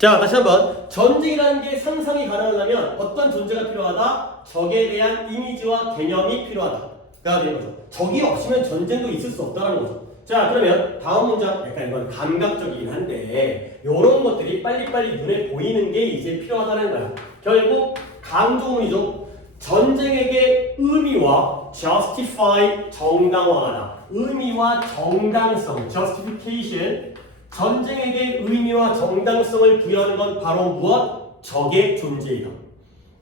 자, 다시 한번. 전쟁이라는 게 상상이 가능하려면 어떤 존재가 필요하다? 적에 대한 이미지와 개념이 필요하다가 되는 거죠. 적이 없으면 전쟁도 있을 수 없다는 거죠. 자, 그러면 다음 문장, 약간 이건 감각적이긴 한데 이런 것들이 빨리빨리 눈에 보이는 게 이제 필요하다는 거야. 결국 강조문이죠. 전쟁에게 의미와 justify, 정당화하다. 의미와 정당성, justification. 전쟁에게 의미와 정당성을 부여하는 건 바로 무엇? 적의 존재이다.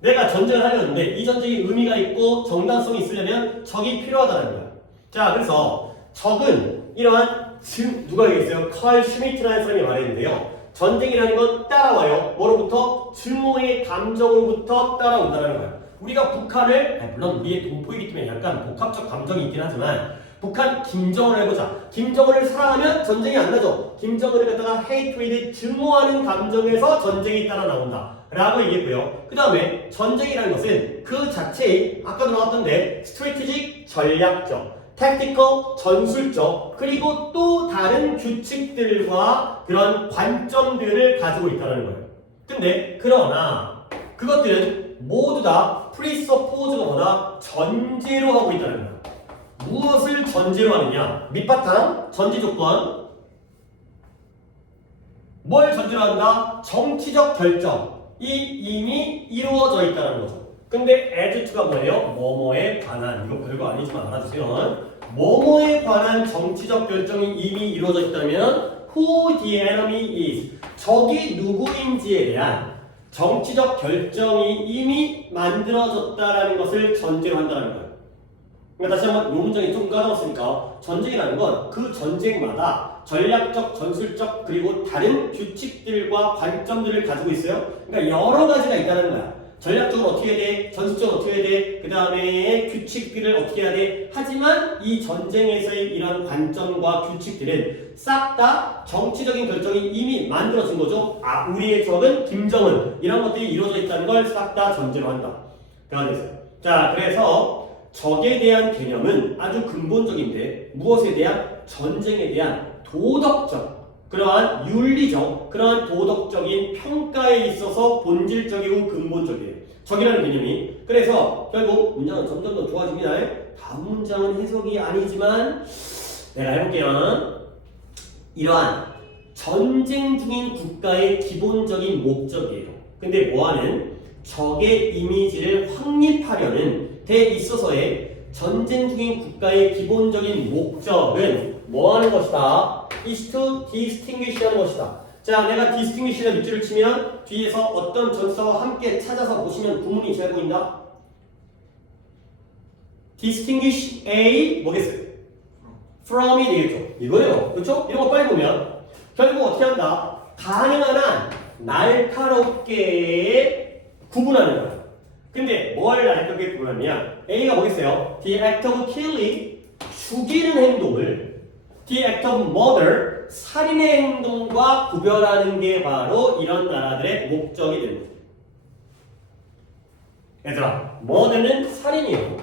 내가 전쟁을 하려는데 이 전쟁이 의미가 있고 정당성이 있으려면 적이 필요하다는 거야. 자, 그래서 적은 이러한 누가 얘기했어요? 칼 슈미트라는 사람이 말했는데요. 전쟁이라는 건 따라와요. 뭐로부터? 증오의 감정으로부터 따라온다는 거야. 우리가 북한을, 물론 우리의 동포이기 때문에 약간 복합적 감정이 있긴 하지만 북한 김정은을 해보자. 김정은을 사랑하면 전쟁이 안 나죠. 김정은을 갖다가 hatred, 증오하는 감정에서 전쟁이 따라 나온다 라고 얘기했고요. 그 다음에 전쟁이라는 것은 그 자체의 아까도 나왔던데 strategic, 전략적, tactical, 전술적, 그리고 또 다른 규칙들과 그런 관점들을 가지고 있다는 거예요. 근데 그러나 그것들은 모두 다 presuppose가 뭐다? 전제로 하고 있다는 거예요. 무엇을 전제로 하느냐? 밑바탕, 전제 조건. 뭘 전제로 한다? 정치적 결정이 이미 이루어져 있다는 거죠. 근데 as to가 뭐예요? 뭐뭐에 관한. 이거 별거 아니지만 알아주세요. 뭐뭐에 관한 정치적 결정이 이미 이루어져 있다면 who the enemy is. 적이 누구인지에 대한 정치적 결정이 이미 만들어졌다라는 것을 전제로 한다는 거예요. 그러니까 다시 한번 이 문장이 조금 까다롭으니까 전쟁이라는 건 그 전쟁마다 전략적, 전술적, 그리고 다른 규칙들과 관점들을 가지고 있어요. 그러니까 여러 가지가 있다는 거야. 전략적으로 어떻게 해야 돼? 전술적으로 어떻게 해야 돼? 그 다음에 규칙들을 어떻게 해야 돼? 하지만 이 전쟁에서의 이런 관점과 규칙들은 싹 다 정치적인 결정이 이미 만들어진 거죠. 아, 우리의 적은 김정은. 이런 것들이 이루어져 있다는 걸 싹 다 전제로 한다. 자, 그래서 적에 대한 개념은 아주 근본적인데 무엇에 대한? 전쟁에 대한 도덕적, 그러한 윤리적, 그러한 도덕적인 평가에 있어서 본질적이고 근본적이에요. 적이라는 개념이. 그래서 결국 문장은 점점 더 좋아집니다. 다음 문장은 해석이 아니지만 내가 해볼게요. 이러한 전쟁 중인 국가의 기본적인 목적이에요. 근데 뭐하는? 적의 이미지를 확립하려는 데 있어서의 전쟁 중인 국가의 기본적인 목적은 뭐 하는 것이다? is to distinguish 하는 것이다. 자, 내가 distinguish에 밑줄을 치면 뒤에서 어떤 전사와 함께 찾아서 보시면 구문이 잘 보인다. distinguish A 뭐겠어요? from이 되겠죠. 이거예요. 그렇죠? 이런 거 빨리 보면 결국 어떻게 한다? 가능한 한 날카롭게 구분하는 거예요. 근데 뭘 날카롭게 구분하냐? A가 뭐겠어요? The act of killing, 죽이는 행동을 The act of murder, 살인의 행동과 구별하는 게 바로 이런 나라들의 목적이 되는 거죠. 얘들아, murder는 살인이에요.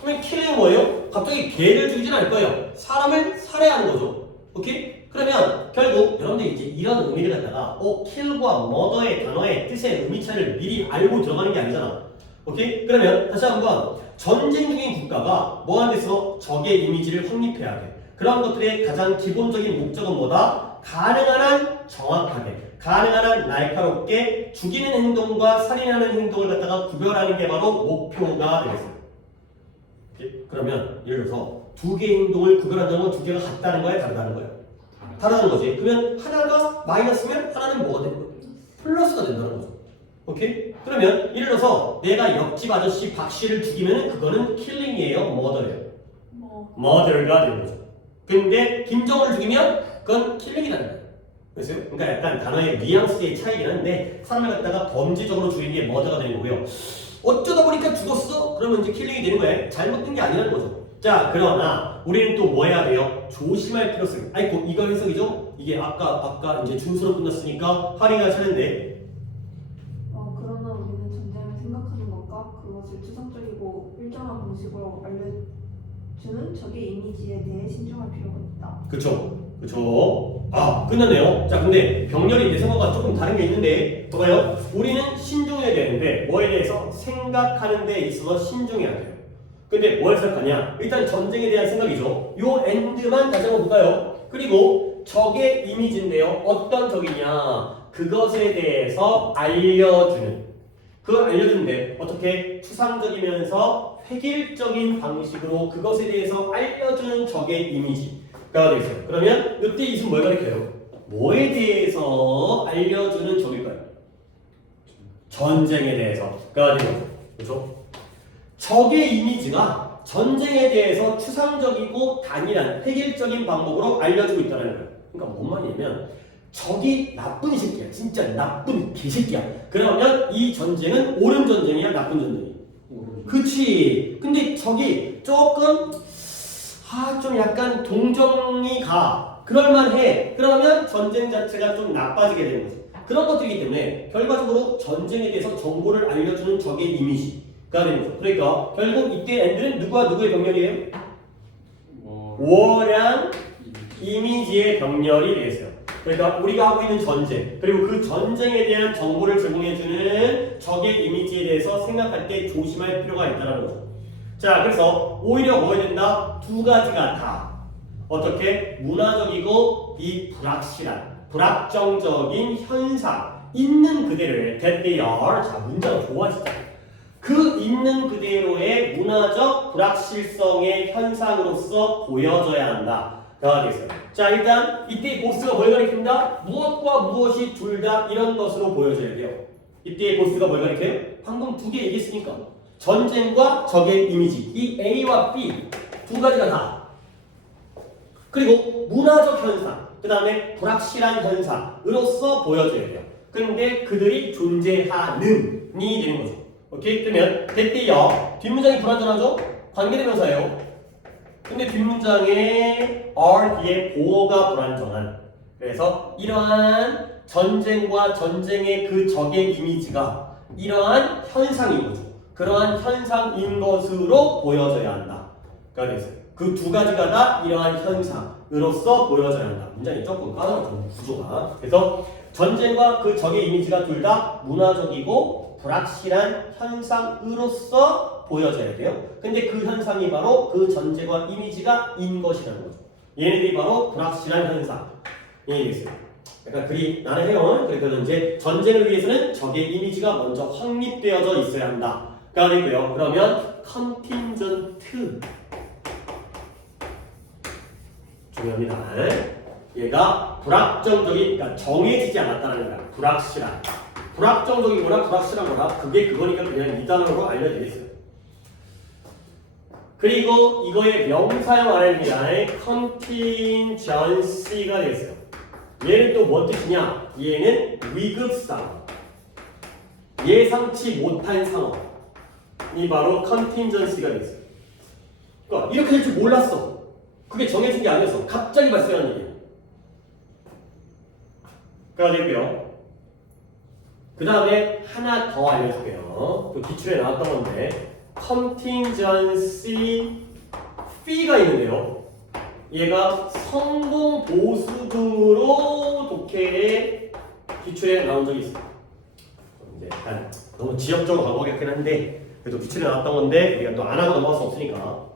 그러면 killing은 뭐예요? 갑자기 개를 죽이진 않을 거예요. 사람을 살해하는 거죠. 오케이? 그러면 결국 여러분들이 이제 이런 의미를 갖다가 kill과 murder의 단어의 뜻의 의미 차이를 미리 알고 들어가는 게 아니잖아. 오케이? 그러면 다시 한번 전쟁 중인 국가가 뭐하는 데서 적의 이미지를 확립해야 돼. 그런 것들의 가장 기본적인 목적은 뭐다? 가능한 한 정확하게, 가능한 한 날카롭게 죽이는 행동과 살인하는 행동을 갖다가 구별하는 게 바로 목표가 되겠어요. 오케이? 그러면 예를 들어서 두 개의 행동을 구별한다는 건 두 개가 같다는 거야? 다르다는 거야? 다르다는 거지. 그러면 하나가 마이너스면 하나는 뭐가 되는 거야? 플러스가 된다는 거죠. 오케이? 그러면 예를 들어서 내가 옆집 아저씨 박 씨를 죽이면 그거는 킬링이에요? 머더예요? 머더가 되는 거죠. 근데 김정은을 죽이면 그건 킬링이라는 거예요. 그래서 그러니까 약간 단어의 뉘앙스의 차이긴 한데 사람을 갖다가 범죄적으로 죽이는 게 머더가 되는 거고요. 어쩌다 보니까 죽었어? 그러면 이제 킬링이 되는 거예요. 잘못된 게 아니라는 거죠. 자, 그러나 우리는 또 뭐 해야 돼요? 조심할 필요성이 있어요. 아이고, 이거 해석이죠? 이게 아까 이제 준수로 끝났으니까 할인할 차례인데. 그러나 우리는 전쟁을 생각하는 것과 그것을 추상적이고 일정한 방식으로 알려주는 적의 이미지에 대해 신중할 필요가 있다. 그쵸? 끝났네요. 자, 근데 병렬이 내 생각과 조금 다른 게 있는데, 봐봐요. 우리는 신중해야 되는데, 뭐에 대해서 생각하는 데 있어서 신중해야 돼요. 근데 뭘 생각하냐? 일단 전쟁에 대한 생각이죠. 요 end만 다시 한번 볼까요? 그리고 적의 이미지인데요. 어떤 적이냐? 그것에 대해서 알려주는. 그걸 알려주는데, 어떻게? 추상적이면서 획일적인 방식으로 그것에 대해서 알려주는 적의 이미지가 되겠어요. 그러면 이때 이승 뭘 가리켜요? 뭐에 대해서 알려주는 적일까요? 전쟁에 대해서가 되는 거죠. 그렇죠? 적의 이미지가 전쟁에 대해서 추상적이고 단일한 획일적인 방법으로 알려주고 있다는 거예요. 그러니까 뭔 말이냐면 적이 나쁜 새끼야. 진짜 나쁜 개새끼야. 그러면 이 전쟁은 옳은 전쟁이야? 나쁜 전쟁이야? 그치. 근데 적이 조금 좀 약간 동정이 가. 그럴만해. 그러면 전쟁 자체가 좀 나빠지게 되는 거지. 그런 것들이기 때문에 결과적으로 전쟁에 대해서 정보를 알려주는 적의 이미지가 되는 거죠. 그러니까 결국 이때 엔드는 누구와 누구의 병렬이에요? 워랑 이미지의 병렬이 되겠어요. 그러니까 우리가 하고 있는 전쟁, 그리고 그 전쟁에 대한 정보를 제공해주는 적의 이미지에 대해서 생각할 때 조심할 필요가 있다는 거죠. 자, 그래서 오히려 뭐 해야 된다? 두 가지가 다 어떻게? 문화적이고 이 불확정적인 현상 있는 그대로의 that they are. 자, 문장 좋아 진짜. 그 있는 그대로의 문화적 불확실성의 현상으로서 보여져야 한다. 가 되겠어요. 자, 일단 이때 보스가 뭘 가리킵니다? 무엇과 무엇이 둘 다 이런 것으로 보여져야 돼요. 이때 보스가 뭘 가리켜요? 방금 두 개 얘기했으니까 전쟁과 적의 이미지, 이 A와 B 두 가지가 다. 그리고 문화적 현상, 그 다음에 불확실한 현상으로서 보여져야 돼요. 그런데 그들이 존재하는이 되는 거죠. 오케이? 그러면 대띠요. 뒷문장이 불완전하죠? 관계대명사예요. 근데 뒷문장에 are 뒤에 보어가 불완전한. 그래서 이러한 전쟁과 전쟁의 그 적의 이미지가 이러한 현상인 거죠. 그러한 현상인 것으로 보여져야 한다. 가 되겠어요. 그 두 가지가 다 이러한 현상으로서 보여져야 한다. 문장이 조금 까다롭죠. 구조가. 그래서 전쟁과 그 적의 이미지가 둘 다 문화적이고 불확실한 현상으로서 보여져야 돼요. 근데 그 현상이 바로 그 전쟁과 이미지가 인 것이라는 거죠. 얘네들이 바로 불확실한 현상이 되겠어요. 약간 글이 나네요. 그래서 이제 전쟁을 위해서는 적의 이미지가 먼저 확립되어져 있어야 한다. 가 되고요. 그러면 컨틴전트 중요합니다. 얘가 불확정적인, 그러니까 정해지지 않았다는 거야. 불확실한. 불확정적이거나 불확실한 거나 그게 그거니까 그냥 이 단어로 알려드리겠어요. 그리고 이거의 명사형 아래입니다. contingency가 되겠어요. 얘는 또 뭔 뜻이냐? 얘는 위급상. 예상치 못한 상황이 바로 contingency가 되겠어요. 그러니까 이렇게 될 줄 몰랐어. 그게 정해진 게 아니었어. 갑자기 발생한 일이에요. 가 되고요. 그 다음에 하나 더 알려줄게요. 또 기출에 나왔던 건데 contingency fee가 있는데요. 얘가 성공 보수금으로 독해의 기출에 나온 적이 있어요. 이제 약간 너무 지역적으로 가보겠긴 한데 그래도 기출에 나왔던 건데 우리가 또 안 하고 넘어갈 수 없으니까.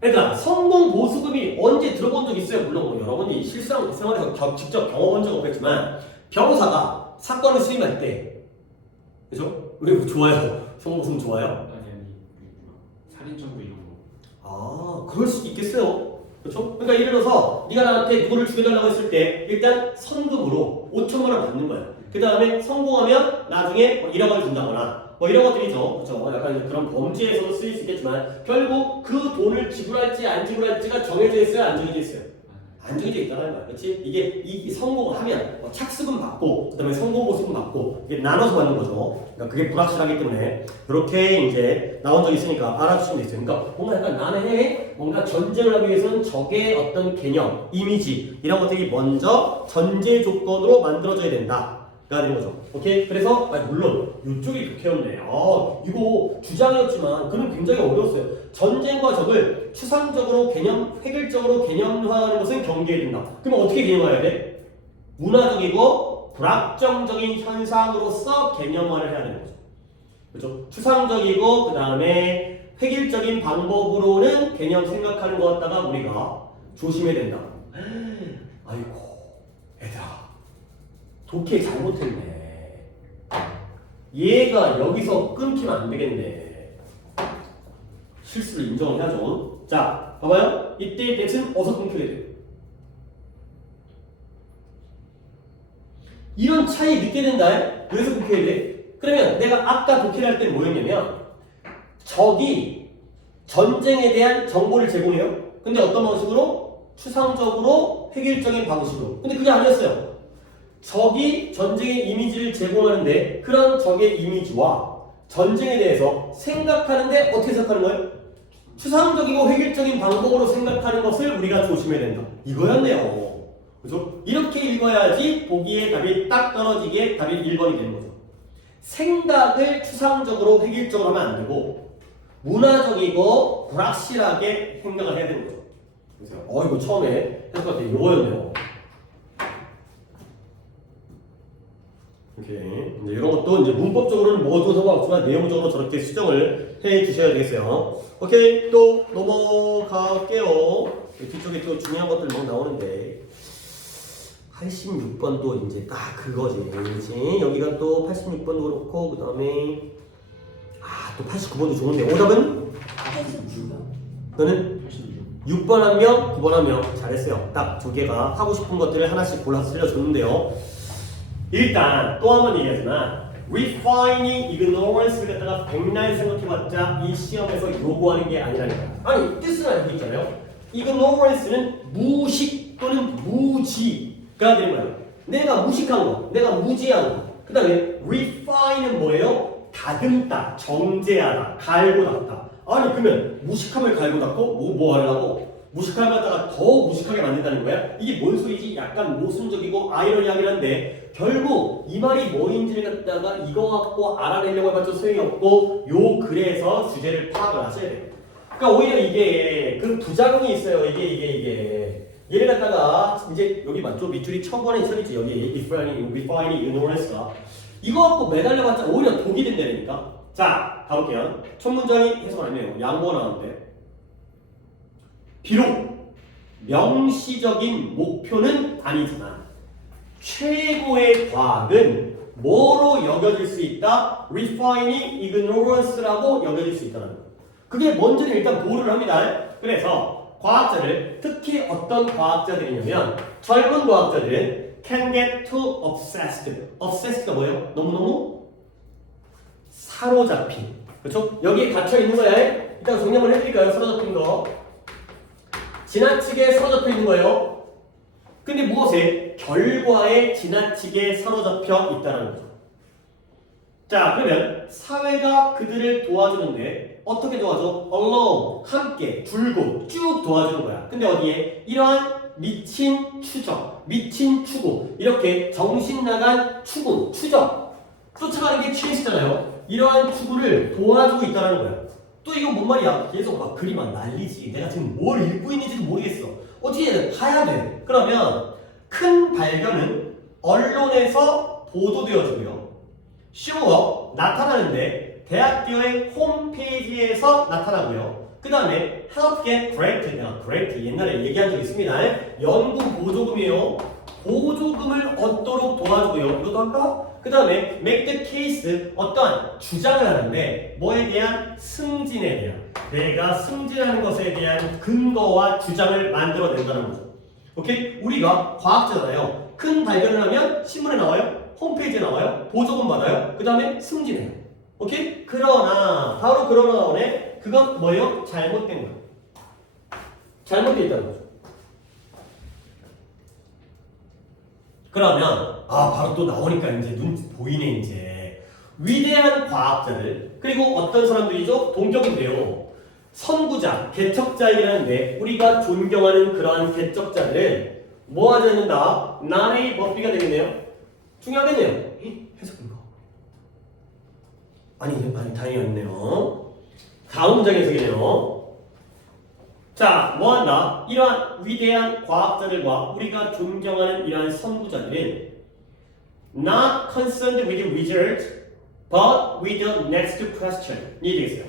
그러니까 성공 보수금이 언제 들어본 적 있어요? 물론 뭐 여러분이 실상 생활에서 직접 경험한 적 없겠지만 병사가 사건을 수임할 때, 그죠? 왜 좋아요? 성공 보수금 좋아요? 아니 살인 청구 이런 거. 그럴 수도 있겠어요. 그렇죠? 그러니까 예를 들어서 네가 나한테 누구를 죽여달라고 했을 때 일단 선금으로 5천만 원 받는 거야. 그 다음에 성공하면 나중에 뭐 1억 원 준다거나 뭐 이런 것들이죠. 그렇죠? 약간 그런 범죄에서도 쓰일 수 있겠지만 결국 그 돈을 지불할지 안 지불할지가 정해져 있어요? 안 정해져 있어요? 안 정해져 있다는 거야. 그렇지? 이게 이 성공하면 뭐 착수금 받고 그다음에 성공 보수금 받고 이게 나눠서 받는 거죠. 그러니까 그게 불확실하기 때문에 그렇게 이제 나온 적이 있으니까 알아주시면 되겠어요. 그러니까 뭔가 약간 나는 뭔가 전쟁을 하기 위해서는 적의 어떤 개념, 이미지 이런 것들이 먼저 전제 조건으로 만들어져야 된다. 되는 거죠. 오케이? 그래서 물론 이쪽이 독해였네. 이거 주장이었지만 그는 굉장히 어려웠어요. 전쟁과 적을 추상적으로 획일적으로 개념화하는 것은 경계해야 된다. 그러면 어떻게 개념화해야 돼? 문화적이고 불확정적인 현상으로서 개념화를 해야 되는 거죠. 그렇죠? 추상적이고 그 다음에 획일적인 방법으로는 개념 생각하는 것 같다가 우리가 조심해야 된다. 아이고 얘들아 독해 잘못했네. 얘가 여기서 끊기면 안 되겠네. 실수를 인정을 해야죠. 자 봐봐요. 이때 대신 어디서 끊겨야 돼요? 이런 차이 느끼게 된다. 여기서 끊겨야 돼. 그러면 내가 아까 독해를 할 때 뭐였냐면 적이 전쟁에 대한 정보를 제공해요. 근데 어떤 방식으로? 추상적으로 획일적인 방식으로. 근데 그게 아니었어요. 적이 전쟁의 이미지를 제공하는데 그런 적의 이미지와 전쟁에 대해서 생각하는데 어떻게 생각하는 거예요? 추상적이고 획일적인 방법으로 생각하는 것을 우리가 조심해야 된다. 이거였네요. 그죠? 이렇게 읽어야지 보기에 답이 딱 떨어지게 답이 1번이 되는 거죠. 생각을 추상적으로 획일적으로 하면 안 되고 문화적이고 불확실하게 생각을 해야 되는 거죠. 그래서 이거 처음에 했을 때 이거였네요. 이렇게 이제 이런 것도 이제 문법적으로는 뭐도 상관없지만 내용적으로 저렇게 수정을 해 주셔야 되겠어요. 오케이, 또 넘어갈게요. 뒤쪽에 또 중요한 것들 막 나오는데 86번도 이제 딱 그거지. 그렇지? 여기가 또 86번도 그렇고 그 다음에 또 89번도 좋은데 오답은? 86이요. 너는? 6번 한 명, 9번 한 명. 잘했어요. 딱 두 개가 하고 싶은 것들을 하나씩 골라서 틀려줬는데요. 일단 또 한 번 얘기하지만 refining ignorance를 갖다가 백날 생각해봤자 이 시험에서 요구하는 게 아니라니까. 아니 뜻은 알고 있잖아요. ignorance는 무식 또는 무지가 되는 거야. 내가 무식한 거, 내가 무지한 거. 그 다음에 refine은 뭐예요? 다듬다, 정제하다, 갈고 닦다. 아니 그러면 무식함을 갈고 닦고 뭐 하려고? 무식함을 갖다가 더 무식하게 만든다는 거야? 이게 뭔 소리지? 약간 모순적이고 아이러니하긴 한데 결국 이 말이 뭐인지를 갖다가 이거 갖고 알아내려고 해봤자 소용이 없고 요 글에서 주제를 파악을 하셔야 돼요. 그러니까 오히려 이게 그 부작용이 있어요. 이게 얘를 갖다가 이제 여기 맞죠? 밑줄이 처번에 처리지 여기 refining ignorance가 이거 갖고 매달려봤자 오히려 독이 된다니까. 자 가볼게요. 첫 문장이 해석 안 해요. 양보가 나왔는데 비록 명시적인 목표는 아니지만 최고의 과학은 뭐로 여겨질 수 있다? refining ignorance라고 여겨질 수 있다는 거예요. 그게 뭔지를 일단 보호를 합니다. 그래서 과학자들, 특히 어떤 과학자들이냐면 젊은 과학자들은 can get too obsessed. obsessed가 뭐예요? 너무너무 사로잡힌. 그렇죠? 여기에 갇혀 있는 거야. 일단 정리를 해드릴까요? 사로잡힌 거. 지나치게 사로잡혀 있는 거예요. 근데 무엇에? 결과에 지나치게 사로잡혀 있다는 거죠. 자, 그러면 사회가 그들을 도와주는데 어떻게 도와줘? alone, 함께, 줄곧 쭉 도와주는 거야. 근데 어디에? 이러한 미친 추적, 미친 추구, 이렇게 정신 나간 추구, 추적, 쫓아가는 게 취했잖아요. 이러한 추구를 도와주고 있다는 거야. 또 이건 뭔 말이야? 계속 막 글이 막 난리지. 내가 지금 뭘 읽고 있는지도 모르겠어. 어떻게 해야 돼? 봐야 돼. 그러면 큰 발견은 언론에서 보도되어지고요. 쇼업 나타나는데 대학교의 홈페이지에서 나타나고요. 그 다음에 help get grant 옛날에 얘기한 적 있습니다. 연구 보조금이에요. 보조금을 얻도록 도와주고요. 이것도 할까? 그 다음에 make the case 어떠한 주장을 하는데 뭐에 대한? 승진에 대한, 내가 승진하는 것에 대한 근거와 주장을 만들어낸다는 거죠. 오케이? 우리가 과학자잖아요. 큰 발견을 하면 신문에 나와요. 홈페이지에 나와요. 보조금 받아요. 그 다음에 승진해요. 오케이? 그러나 바로 그러나 나오네. 그건 뭐예요? 잘못된 거예요. 잘못되어 있다는 거죠. 그러면 바로 또 나오니까 이제 눈 보이네. 이제 위대한 과학자들 그리고 어떤 사람들이죠? 동격인데요. 선구자, 개척자이라는데 우리가 존경하는 그러한 개척자들은 뭐 하지 않는다? 나의 법비가 되겠네요. 중요하겠네요. 해석인가? 아니 다행히 아니네요. 다음 문장 해석이네요. 자, 뭐한다? 이러한 위대한 과학자들과 우리가 존경하는 이러한 선구자들은 not concerned with the result, but with the next question. 이 되겠어요.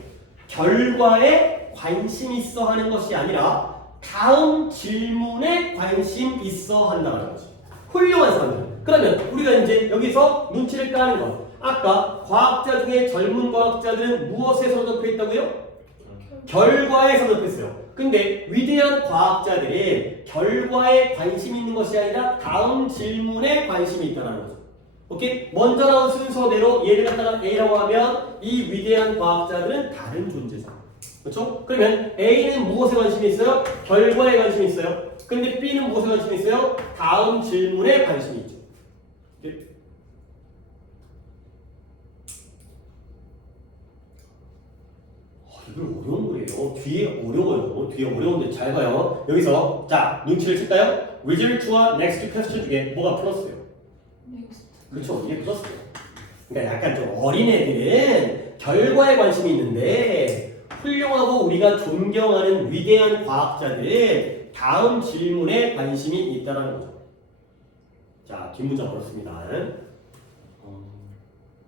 결과에 관심 있어 하는 것이 아니라 다음 질문에 관심 있어 한다는 거죠. 훌륭한 사람들. 그러면 우리가 이제 여기서 눈치를 까는 것. 아까 과학자 중에 젊은 과학자들은 무엇에 서독해 있다고요? 결과에 서독했어요. 근데 위대한 과학자들은 결과에 관심 있는 것이 아니라 다음 질문에 관심이 있다는 거죠. 오케이? 먼저 나온 순서대로 얘를 갖다가 A라고 하면 이 위대한 과학자들은 다른 존재죠. 그렇죠? 그러면 A는 무엇에 관심이 있어요? 결과에 관심이 있어요. 근데 B는 무엇에 관심이 있어요? 다음 질문에 관심이 있죠. 오케이? 이걸 어려운 거예요. 뒤에 어려워요. 뒤에 어려운데 잘 봐요. 여기서 자 눈치를 챌까요? result와 next question 중에 뭐가 플러스예요? 넥스트. 그렇죠. 이게 플러스예요. 그러니까 약간 좀 어린 애들은 결과에 관심이 있는데 훌륭하고 우리가 존경하는 위대한 과학자들은 다음 질문에 관심이 있다는 거죠. 자, 뒷문장 어렵습니다.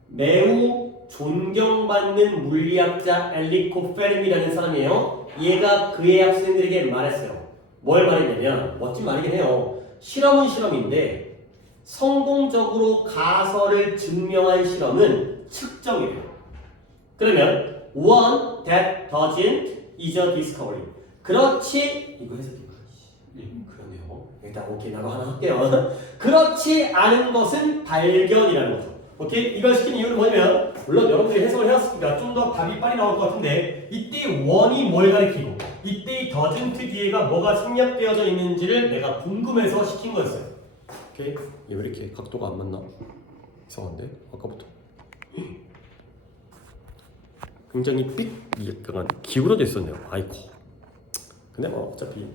매우 존경받는 물리학자 엘리코 페르미라는 사람이에요. 얘가 그의 학생들에게 말했어요. 뭘 말했냐면 멋진 말이긴 해요. 실험은 실험인데 성공적으로 가설을 증명한 실험은 측정이래요. 그러면 one that doesn't is a discovery. 그렇지 이거 해석해봐. 그러네요. 일단 오케이 나도 하나 할게요. 그렇지 않은 것은 발견이라는 거죠. 오케이? 이걸 시킨 이유는 뭐냐면 물론 여러분들이 해석을 해왔으니까 좀 더 답이 빨리 나올 것 같은데 이때 원이 뭘 가리키고 이때 이 doesn't 뒤에가 뭐가 생략되어져 있는지를 내가 궁금해서 시킨 거였어요. 오케이? 왜 이렇게 각도가 안 맞나? 이상한데? 아까부터 굉장히 약간 기울어져 있었네요. 아이고. 근데 뭐 어차피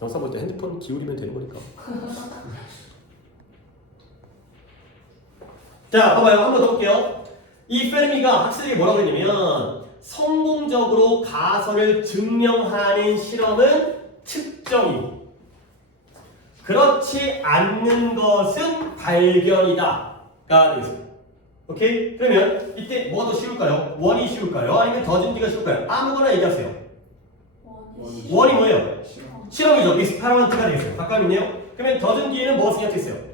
영상 볼 때 핸드폰 기울이면 되는 거니까. 자, 봐봐요. 한 번 더 볼게요. 이 페르미가 학생에게 뭐라고 했냐면 성공적으로 가설을 증명하는 실험은 측정이고 그렇지 않는 것은 발견이다. 가 되겠습니다. 오케이? 그러면 이때 뭐가 더 쉬울까요? 원이 쉬울까요? 아니면 더진디가 쉬울까요? 아무거나 얘기하세요. 원이 뭐예요? 실험이죠. 익스페리먼트가 되겠어요. 가까이있네요. 그러면 더진디에는 뭐가 생략됐어요?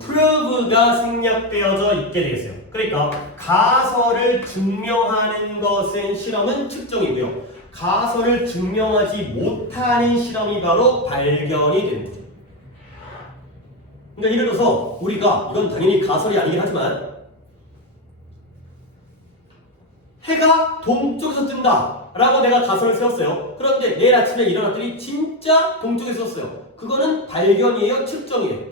prove가 생략되어져 있게 되겠어요. 그러니까 가설을 증명하는 것은 실험은 측정이고요. 가설을 증명하지 못하는 실험이 바로 발견이 되는 거죠. 그러니까 예를 들어서 우리가 이건 당연히 가설이 아니긴 하지만 해가 동쪽에서 뜬다 라고 내가 가설을 세웠어요. 그런데 내일 아침에 일어났더니 진짜 동쪽에서 떴어요. 그거는 발견이에요? 측정이에요?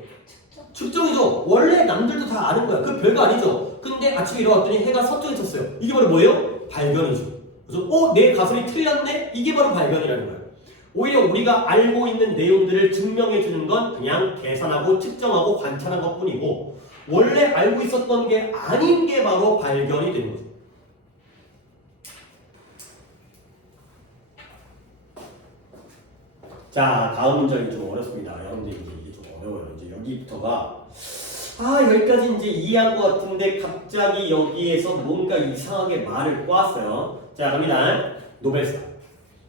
측정이죠. 원래 남들도 다 아는 거야. 그 별거 아니죠. 근데 아침에 일어났더니 해가 서쪽에 떴어요. 이게 바로 뭐예요? 발견이죠. 그래서 내 가설이 틀렸네? 이게 바로 발견이라는 거예요. 오히려 우리가 알고 있는 내용들을 증명해 주는 건 그냥 계산하고 측정하고 관찰한 것뿐이고 원래 알고 있었던 게 아닌 게 바로 발견이 되는 거죠. 자, 다음 문장이 좀 어렵습니다. 여러분들 이게 좀 어려워요. 이제 여기부터가 여기까지 이제 이해한 것 같은데 갑자기 여기에서 뭔가 이상하게 말을 꼬았어요. 자, 갑니다. 노벨상.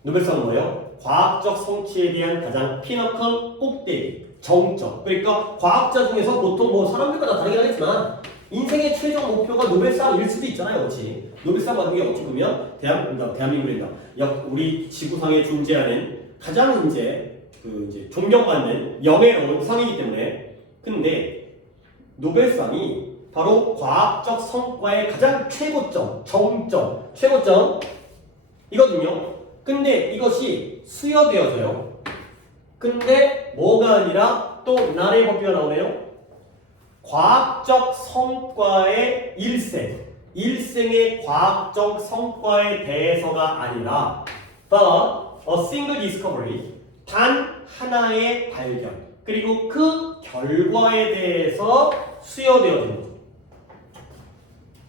노벨상은 뭐예요? 과학적 성취에 대한 가장 피너클 꼭대기, 정점. 그러니까 과학자 중에서 보통 뭐 사람들마다 다르긴 하겠지만 인생의 최종 목표가 노벨상일 수도 있잖아요, 그렇지? 노벨상 받는 게 어찌 보면 대한민국이다. 우리 지구상에 존재하는 가장 이제 존경받는 영예로운 상이기 때문에. 근데 노벨상이 바로 과학적 성과의 가장 최고점, 정점, 최고점 이거든요. 근데 이것이 수여되어져요. 근데 뭐가 아니라 또 나의 법규가 나오네요. 과학적 성과의 일생의 과학적 성과에 대해서가 아니라 but a single discovery, 단 하나의 발견. 그리고 그 결과에 대해서 수여되어지는 거죠.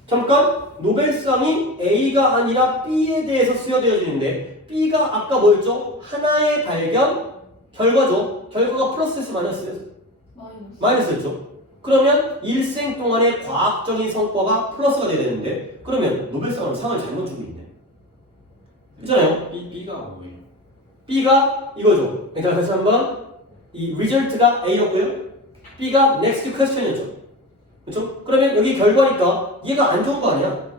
잠깐 노벨상이 A가 아니라 B에 대해서 수여되어지는데 B가 아까 뭐였죠? 하나의 발견 결과죠. 결과가 플러스에서 마이너스였어요. 마이너스였죠. 그러면 일생 동안의 과학적인 성과가 플러스가 돼야 되는데 그러면 노벨상은 상을 잘못 주고 있네. 그렇잖아요. B가 뭐예요? B가 이거죠. 그러니까 다시 한번 이 result가 A였고요. B가 next question이었죠. 그렇죠? 그러면 여기 결과니까 얘가 안 좋은 거 아니야?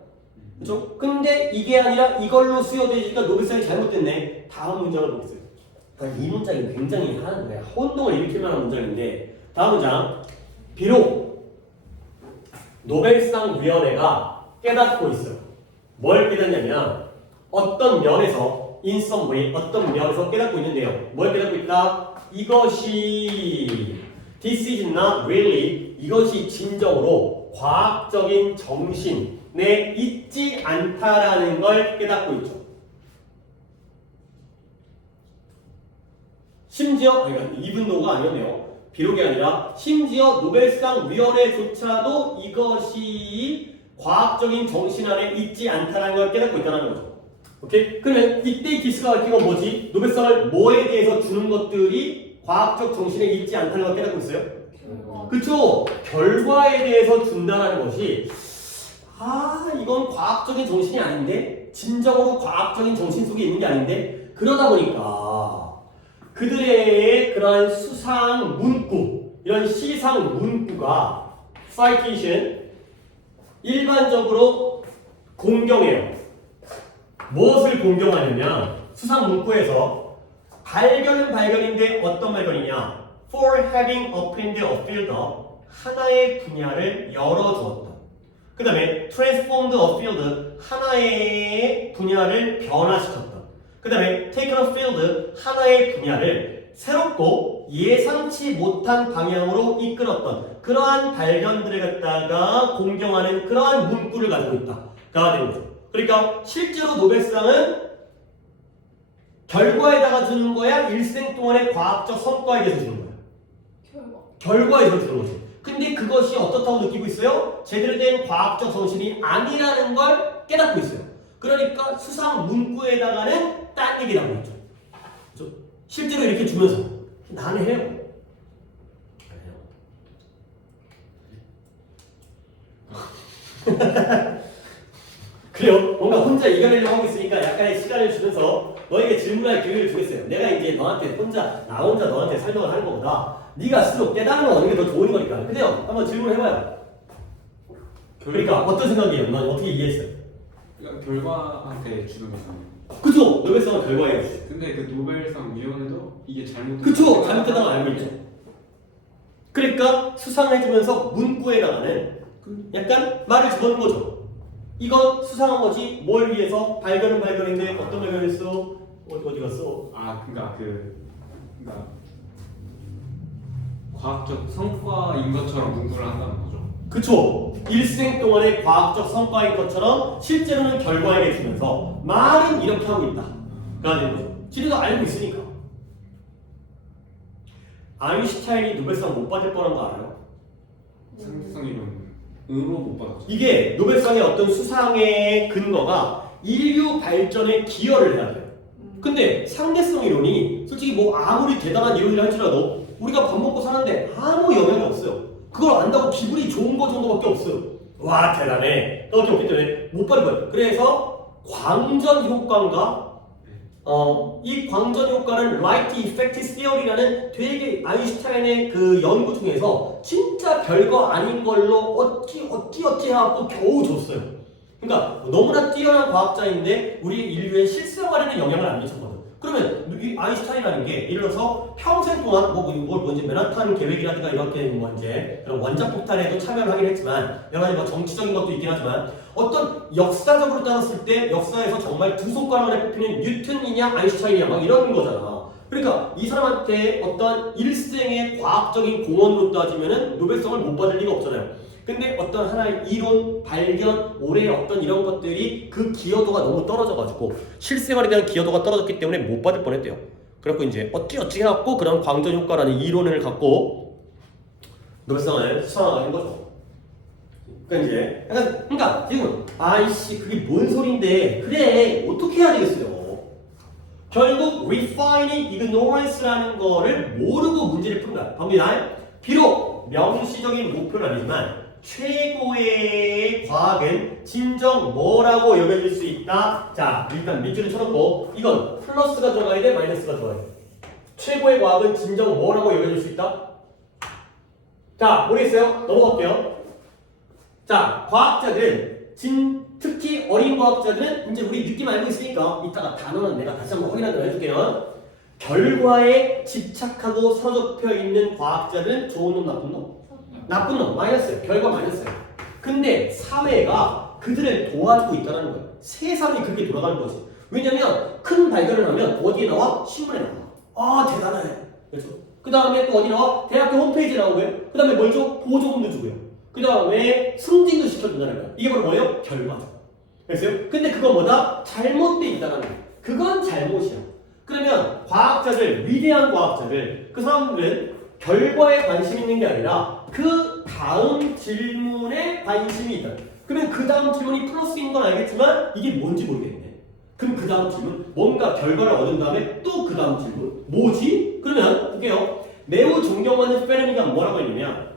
그렇죠? 근데 이게 아니라 이걸로 수여되니까 노벨상이 잘못됐네. 다음 문장을 보겠어요. 그러니까 이 문장이 굉장히 혼동을 일으킬 만한 문장인데 다음 문장. 비록 노벨상 위원회가 깨닫고 있어요. 뭘 깨닫냐면 어떤 면에서 in some way 어떤 면에서 깨닫고 있는데요. 뭘 깨닫고 있다? 이것이 this is not really 이것이 진정으로 과학적인 정신에 있지 않다라는 걸 깨닫고 있죠. 심지어 이분도가 아니었네요. 비록이 아니라 심지어 노벨상 위원회조차도 이것이 과학적인 정신 안에 있지 않다는 걸 깨닫고 있다는 거죠. 오케이? 그러면 이때 디스가 밝힌 건 뭐지? 노벨상을 뭐에 대해서 주는 것들이 과학적 정신에 있지 않다는 걸 깨닫고 있어요? 그쵸? 결과에 대해서 준다는 것이 이건 과학적인 정신이 아닌데 진정으로 과학적인 정신 속에 있는 게 아닌데 그러다 보니까 그들의 그러한 수상 문구 이런 시상 문구가 citation 일반적으로 공경해요. 무엇을 공경하냐면 수상 문구에서 발견은 발견인데 어떤 발견이냐? For having opened a field 하나의 분야를 열어주었다. 그 다음에 transformed a field 하나의 분야를 변화시켰다. 그 다음에 taken a field 하나의 분야를 새롭고 예상치 못한 방향으로 이끌었던 그러한 발견들을 갖다가 공경하는 그러한 문구를 가지고 있다가 되는 거죠. 그러니까 실제로 노벨상은 결과에다가 주는 거야? 일생 동안의 과학적 성과에 대해서 주는 거야? 결과에 대해서 주는 거지. 근데 그것이 어떻다고 느끼고 있어요? 제대로 된 과학적 정신이 아니라는 걸 깨닫고 있어요. 그러니까 수상 문구에다가는 딴 얘기를 하고 있죠. 그렇죠? 실제로 이렇게 주면서 나는 해요. 그래요. 뭔가 혼자 이겨내려고 하고 있으니까 약간의 시간을 주면서 너에게 질문할 기회를 주겠어요. 내가 이제 너한테 나 혼자 너한테 설명을 하는 것보다 네가 스스로 깨달음을 얻는 게 더 좋은 거니까. 그래요. 한번 질문해봐요. 그러니까 어떤 생각이에요? 넌 어떻게 이해했어요? 그러니까 결과한테 주는 거잖아요. 그쵸? 노벨상은 결과예요. 근데 그 노벨상 위원회도 이게 잘못된 그쵸? 잘못됐다고 알고 있죠. 그러니까 수상해주면서 문구에다가는 약간 말을 집어넣는 거죠. 이건 수상한 거지 뭘 위해서? 발견은 발견인데 어떤 발견을 했어? 어디 갔어? 그러니까 과학적 성과인 것처럼 문구를 한다는 거죠. 그쵸? 일생 동안의 과학적 성과인 것처럼 실제로는 결과에 주면서 말은 이렇게 하고 있다. 가 되는 거죠. 지네도 알고 있으니까. 아인슈타인이 노벨상 못 받을 뻔한 거 알아요? 상대성 이론으로 못 받았죠. 이게 노벨상의 어떤 수상의 근거가 인류 발전에 기여를 해야 돼요. 근데 상대성 이론이 솔직히 뭐 아무리 대단한 이론이라 할지라도 우리가 밥 먹고 사는데 아무 영향이 없어요. 그걸 안다고 기분이 좋은 거 정도밖에 없어요. 와 대단해. 그렇게 없기 때문에 못 받을 거예요. 그래서 광전 효과인가? 이 광전 효과는 Light Effect Theory라는 되게 아인슈타인의 그 연구 중에서 진짜 별거 아닌 걸로 어찌 해갖고 겨우 줬어요. 그러니까 너무나 뛰어난 과학자인데 우리 인류의 실생활에는 영향을 안 미쳤거든. 그러면 이 아인슈타인이라는 게 예를 들어서 평생 동안 뭐 이제 맨하탄 계획이라든가 이렇게 뭐 이제 그런 원자 폭탄에도 참여를 하긴 했지만 여러 가지 뭐 정치적인 것도 있긴 하지만 어떤 역사적으로 따졌을 때 역사에서 정말 두 손가락 안에 꼽히는 뉴턴이냐 아인슈타인이냐 막 이런 거잖아. 그러니까 이 사람한테 어떤 일생의 과학적인 공헌으로 따지면은 노벨상을 못 받을 리가 없잖아요. 근데 어떤 하나의 이론, 발견, 올해의 어떤 이런 것들이 그 기여도가 너무 떨어져가지고 실생활에 대한 기여도가 떨어졌기 때문에 못 받을 뻔했대요. 그래갖고 이제 어찌어찌 해갖고 그런 광전 효과라는 이론을 갖고 노벨상을 수상하는 거죠. 그러니까 이제 약간 그러니까 지금 아이씨 그게 뭔 소린데 그래 어떻게 해야 되겠어요? 결국 refining ignorance라는 거를 모르고 문제를 푼 거야. 갑니다. 비록 명시적인 목표는 아니지만 최고의 과학은 진정 뭐라고 여겨질 수 있다. 자 일단 밑줄을 쳐놓고 이건 플러스가 들어가야 돼 마이너스가 들어가야 돼. 최고의 과학은 진정 뭐라고 여겨질 수 있다. 자 모르겠어요? 넘어갈게요. 자 과학자들은 특히 어린 과학자들은 이제 우리 느낌 알고 있으니까 이따가 단어는 내가 다시 한번 확인하도록 해줄게요. 결과에 집착하고 서접혀 있는 과학자들은 좋은 놈 나쁜 놈? 나쁜 놈 마이너스예요. 결과 마이너스예요. 근데 사회가 그들을 도와주고 있다는 거예요. 세상이 그렇게 돌아가는 거지. 왜냐면 큰 발견을 하면 어디에 나와? 신문에 나와. 아 대단해. 그렇죠? 그 다음에 또 어디 나와? 대학교 홈페이지에 나오고요. 그 다음에 뭘 줘? 보조금도 주고요. 그 다음에 승진도 시켜준다는 거예요. 이게 바로 뭐예요? 결과죠. 그랬어요? 근데 그건 뭐다? 잘못돼 있다는 거예요. 그건 잘못이야. 그러면 과학자들, 위대한 과학자들, 그 사람들은 결과에 관심 있는 게 아니라 그 다음 질문에 관심이 있다. 그러면 그 다음 질문이 플러스인 건 알겠지만 이게 뭔지 모르겠네. 그럼 그 다음 질문, 뭔가 결과를 얻은 다음에 또 그 다음 질문, 뭐지? 그러면 볼게요. 매우 존경받는 페르미가 뭐라고 했냐면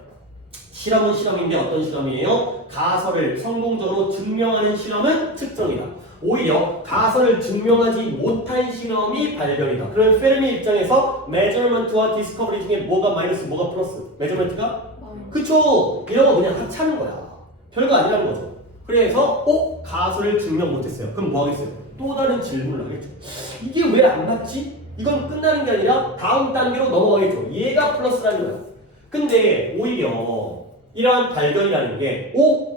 실험은 실험인데 어떤 실험이에요? 가설을 성공적으로 증명하는 실험은 측정이다. 오히려 가설을 증명하지 못한 실험이 발견이다. 그럼 페르미 입장에서 메저먼트와 디스커버리 중에 뭐가 마이너스 뭐가 플러스? 메저먼트가? 그쵸? 이런 거 그냥 하찮은 거야. 별거 아니라는 거죠. 그래서 가설을 증명 못했어요. 그럼 뭐 하겠어요? 또 다른 질문을 하겠죠. 이게 왜 안 맞지? 이건 끝나는 게 아니라 다음 단계로 넘어가겠죠. 얘가 플러스라는 거야. 근데 오히려 이러한 발견이라는 게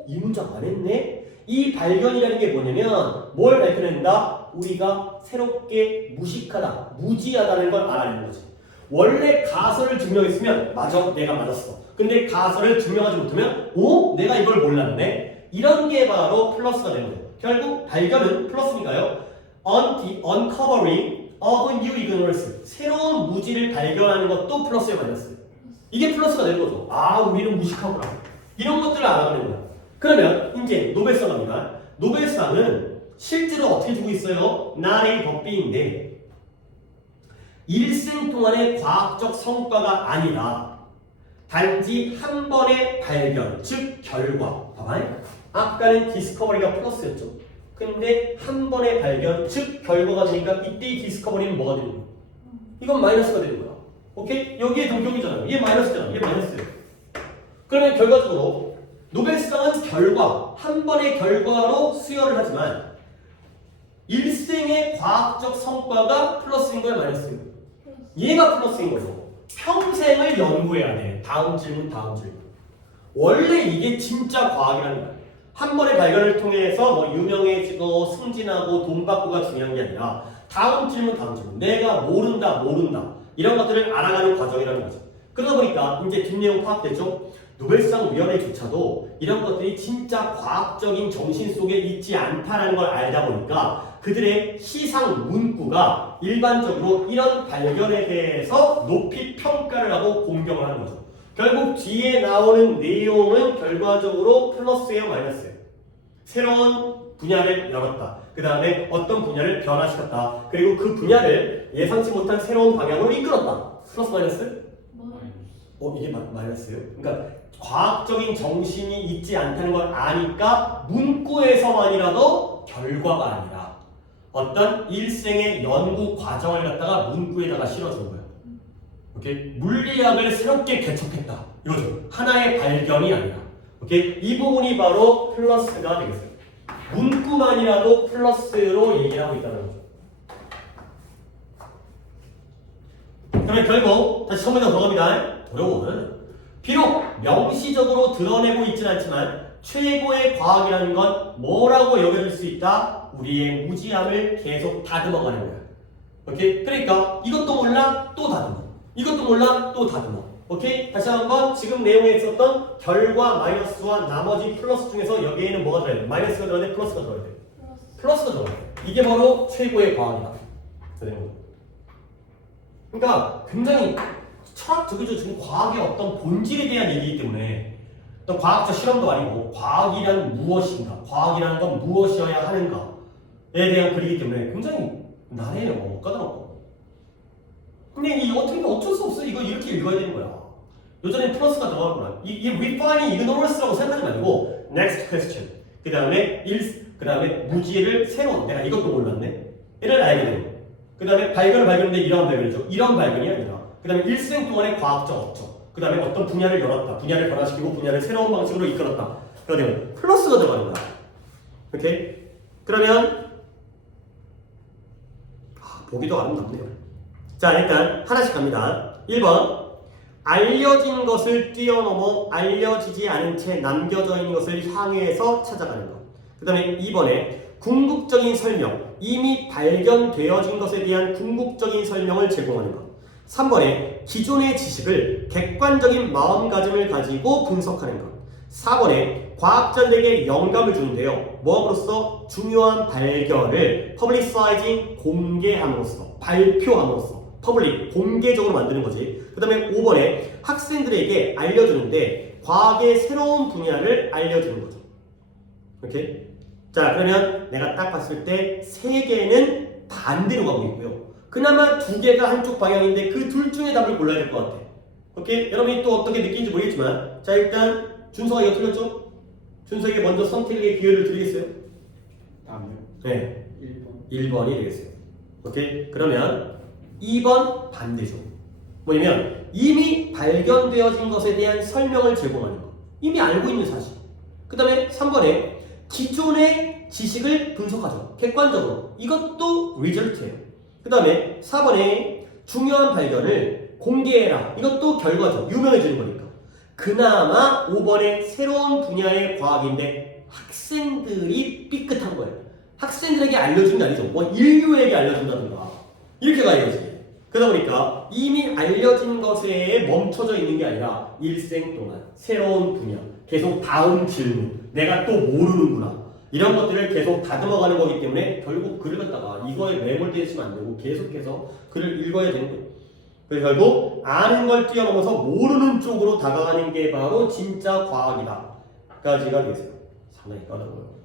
이 문장 안 했네? 이 발견이라는 게 뭐냐면 뭘 밝혀낸다? 우리가 새롭게 무식하다, 무지하다는 걸 알아내는 거지. 원래 가설을 증명했으면 맞아, 내가 맞았어. 근데 가설을 증명하지 못하면 내가 이걸 몰랐네? 이런 게 바로 플러스가 되는 거예요. 결국 발견은 플러스니까요. uncovering of new ignorance, 새로운 무지를 발견하는 것도 플러스에 마이너스. 이게 플러스가 되는 거죠. 아, 우리는 무식하구나. 이런 것들을 알아가는 거야. 그러면 이제 노벨상 갑니다. 노벨상은 실제로 어떻게 주고 있어요? 나라의 법비인데 일생 동안의 과학적 성과가 아니라 단지 한 번의 발견, 즉 결과. 봐봐요. 아까는 디스커버리가 플러스였죠. 근데 한 번의 발견, 즉 결과가 되니까 이때의 디스커버리는 뭐가 되는 거야? 이건 마이너스가 되는 거야. 오케이? 여기에 동격이잖아요. 얘 마이너스잖아. 얘 마이너스예요. 그러면 결과적으로 노벨상은 결과, 한 번의 결과로 수여를 하지만 일생의 과학적 성과가 플러스인 거야, 마이너스인 거야? 얘가 플러스인 거죠. 평생을 연구해야 돼. 다음 질문, 다음 질문. 원래 이게 진짜 과학이라는 거야. 한 번의 발견을 통해서 뭐 유명해지고 승진하고 돈 받고가 중요한 게 아니라 다음 질문, 다음 질문. 내가 모른다. 이런 것들을 알아가는 과정이라는 거죠. 그러다 보니까 이제 뒷내용 파악되죠? 노벨상 위원회조차도 이런 것들이 진짜 과학적인 정신 속에 있지 않다는 걸 알다 보니까 그들의 시상 문구가 일반적으로 이런 발견에 대해서 높이 평가를 하고 공경을 하는 거죠. 결국 뒤에 나오는 내용은 결과적으로 플러스예요, 마이너스예요? 새로운 분야를 열었다. 그 다음에 어떤 분야를 변화시켰다. 그리고 그 분야를 예상치 못한 새로운 방향으로 이끌었다. 플러스 마이너스? 이게 마이너스예요? 그러니까 과학적인 정신이 있지 않다는 걸 아니까 문구에서만이라도 결과가 아니라 어떤 일생의 연구 과정을 갖다가 문구에다가 실어준 거예요. 오케이? 물리학을 새롭게 개척했다. 이거죠. 하나의 발견이 아니라. 오케이? 이 부분이 바로 플러스가 되겠어요. 문구만이라도 플러스로 얘기를 하고 있다는 거죠. 그러면 결국 다시 첫 문장 더 갑니다. 어려워. 비록 명시적으로 드러내고 있지는 않지만 최고의 과학이라는 건 뭐라고 여겨질 수 있다? 우리의 무지함을 계속 다듬어가는 거야. 오케이? 그러니까 이것도 몰라 또 다듬어. 이것도 몰라 또 다듬어. 오케이? 다시 한번 지금 내용에 있었던 결과 마이너스와 나머지 플러스 중에서 여기에는 뭐가 들어야 돼? 마이너스가 들어야 돼? 플러스가 들어야 돼? 플러스가 들어야 돼. 이게 바로 최고의 과학이다. 그러니까 굉장히 철학적이죠. 지금 과학의 어떤 본질에 대한 얘기이기 때문에 어떤 과학적 실험도 아니고 과학이란 무엇인가, 과학이라는 건 무엇이어야 하는가에 대한 글이기 때문에 굉장히 난해요. 까다롭고. 근데 이 어떻게 어쩔 수 없어. 이거 이렇게 읽어야 되는 거야. 요전에 플러스가 들어가구나. 이 refine이 ignorance라고 생각하지 말고 next question. 그 다음에 무지를 새로운, 내가 이것도 몰랐네. 이를 알게 되고. 그 다음에 발견을 발견했는데 이런 발견이죠. 이런 발견이 아니라. 그 다음에 일생 동안의 과학적 업적. 그 다음에 어떤 분야를 열었다. 분야를 변화시키고 분야를 새로운 방식으로 이끌었다. 그러면 플러스가 들어가는 거야. 오케이? 그러면 보기도 아름답네요. 자, 일단 하나씩 갑니다. 1번. 알려진 것을 뛰어넘어 알려지지 않은 채 남겨져 있는 것을 향해서 찾아가는 것. 그 다음에 2번에 궁극적인 설명, 이미 발견되어진 것에 대한 궁극적인 설명을 제공하는 것. 3번에 기존의 지식을 객관적인 마음가짐을 가지고 분석하는 것. 4번에 과학자들에게 영감을 주는데요. 뭐함으로써? 중요한 발견을 퍼블리사이징, 공개함으로써, 발표함으로써, 퍼블릭, 공개적으로 만드는 거지. 그 다음에 5번에 학생들에게 알려주는데 과학의 새로운 분야를 알려주는 거죠. 오케이? 자, 그러면 내가 딱 봤을 때 3개는 반대로 가고 있고요. 그나마 2개가 한쪽 방향인데 그 둘 중에 답을 골라야 될 것 같아. 오케이? 여러분이 또 어떻게 느끼는지 모르겠지만, 자, 일단 준서가 이거 틀렸죠? 준서에게 먼저 선택의 기회를 드리겠어요? 다음이요? 네, 1번. 1번이 되겠어요. 오케이? 그러면 2번 반대죠. 뭐냐면 이미 발견되어진 것에 대한 설명을 제공하는 것. 이미 알고 있는 사실. 그 다음에 3번에 기존의 지식을 분석하죠. 객관적으로. 이것도 result예요. 그 다음에 4번에 중요한 발견을 공개해라. 이것도 결과죠. 유명해지는 거니까. 그나마 5번에 새로운 분야의 과학인데 학생들이 삐끗한 거예요. 학생들에게 알려준 게 아니죠. 뭐 인류에게 알려준다든가. 이렇게 가야지. 그러다 보니까 이미 알려진 것에 멈춰져 있는 게 아니라 일생 동안 새로운 분야, 계속 다음 질문, 내가 또 모르는구나. 이런 것들을 계속 다듬어가는 거기 때문에 결국 글을 갖다가 이거에 매몰되어 있으면 안 되고 계속해서 글을 읽어야 되는 거예요. 그래서 결국 아는 걸 뛰어넘어서 모르는 쪽으로 다가가는 게 바로 진짜 과학이다. 까지가 되겠어요. 상당히 까다로워요.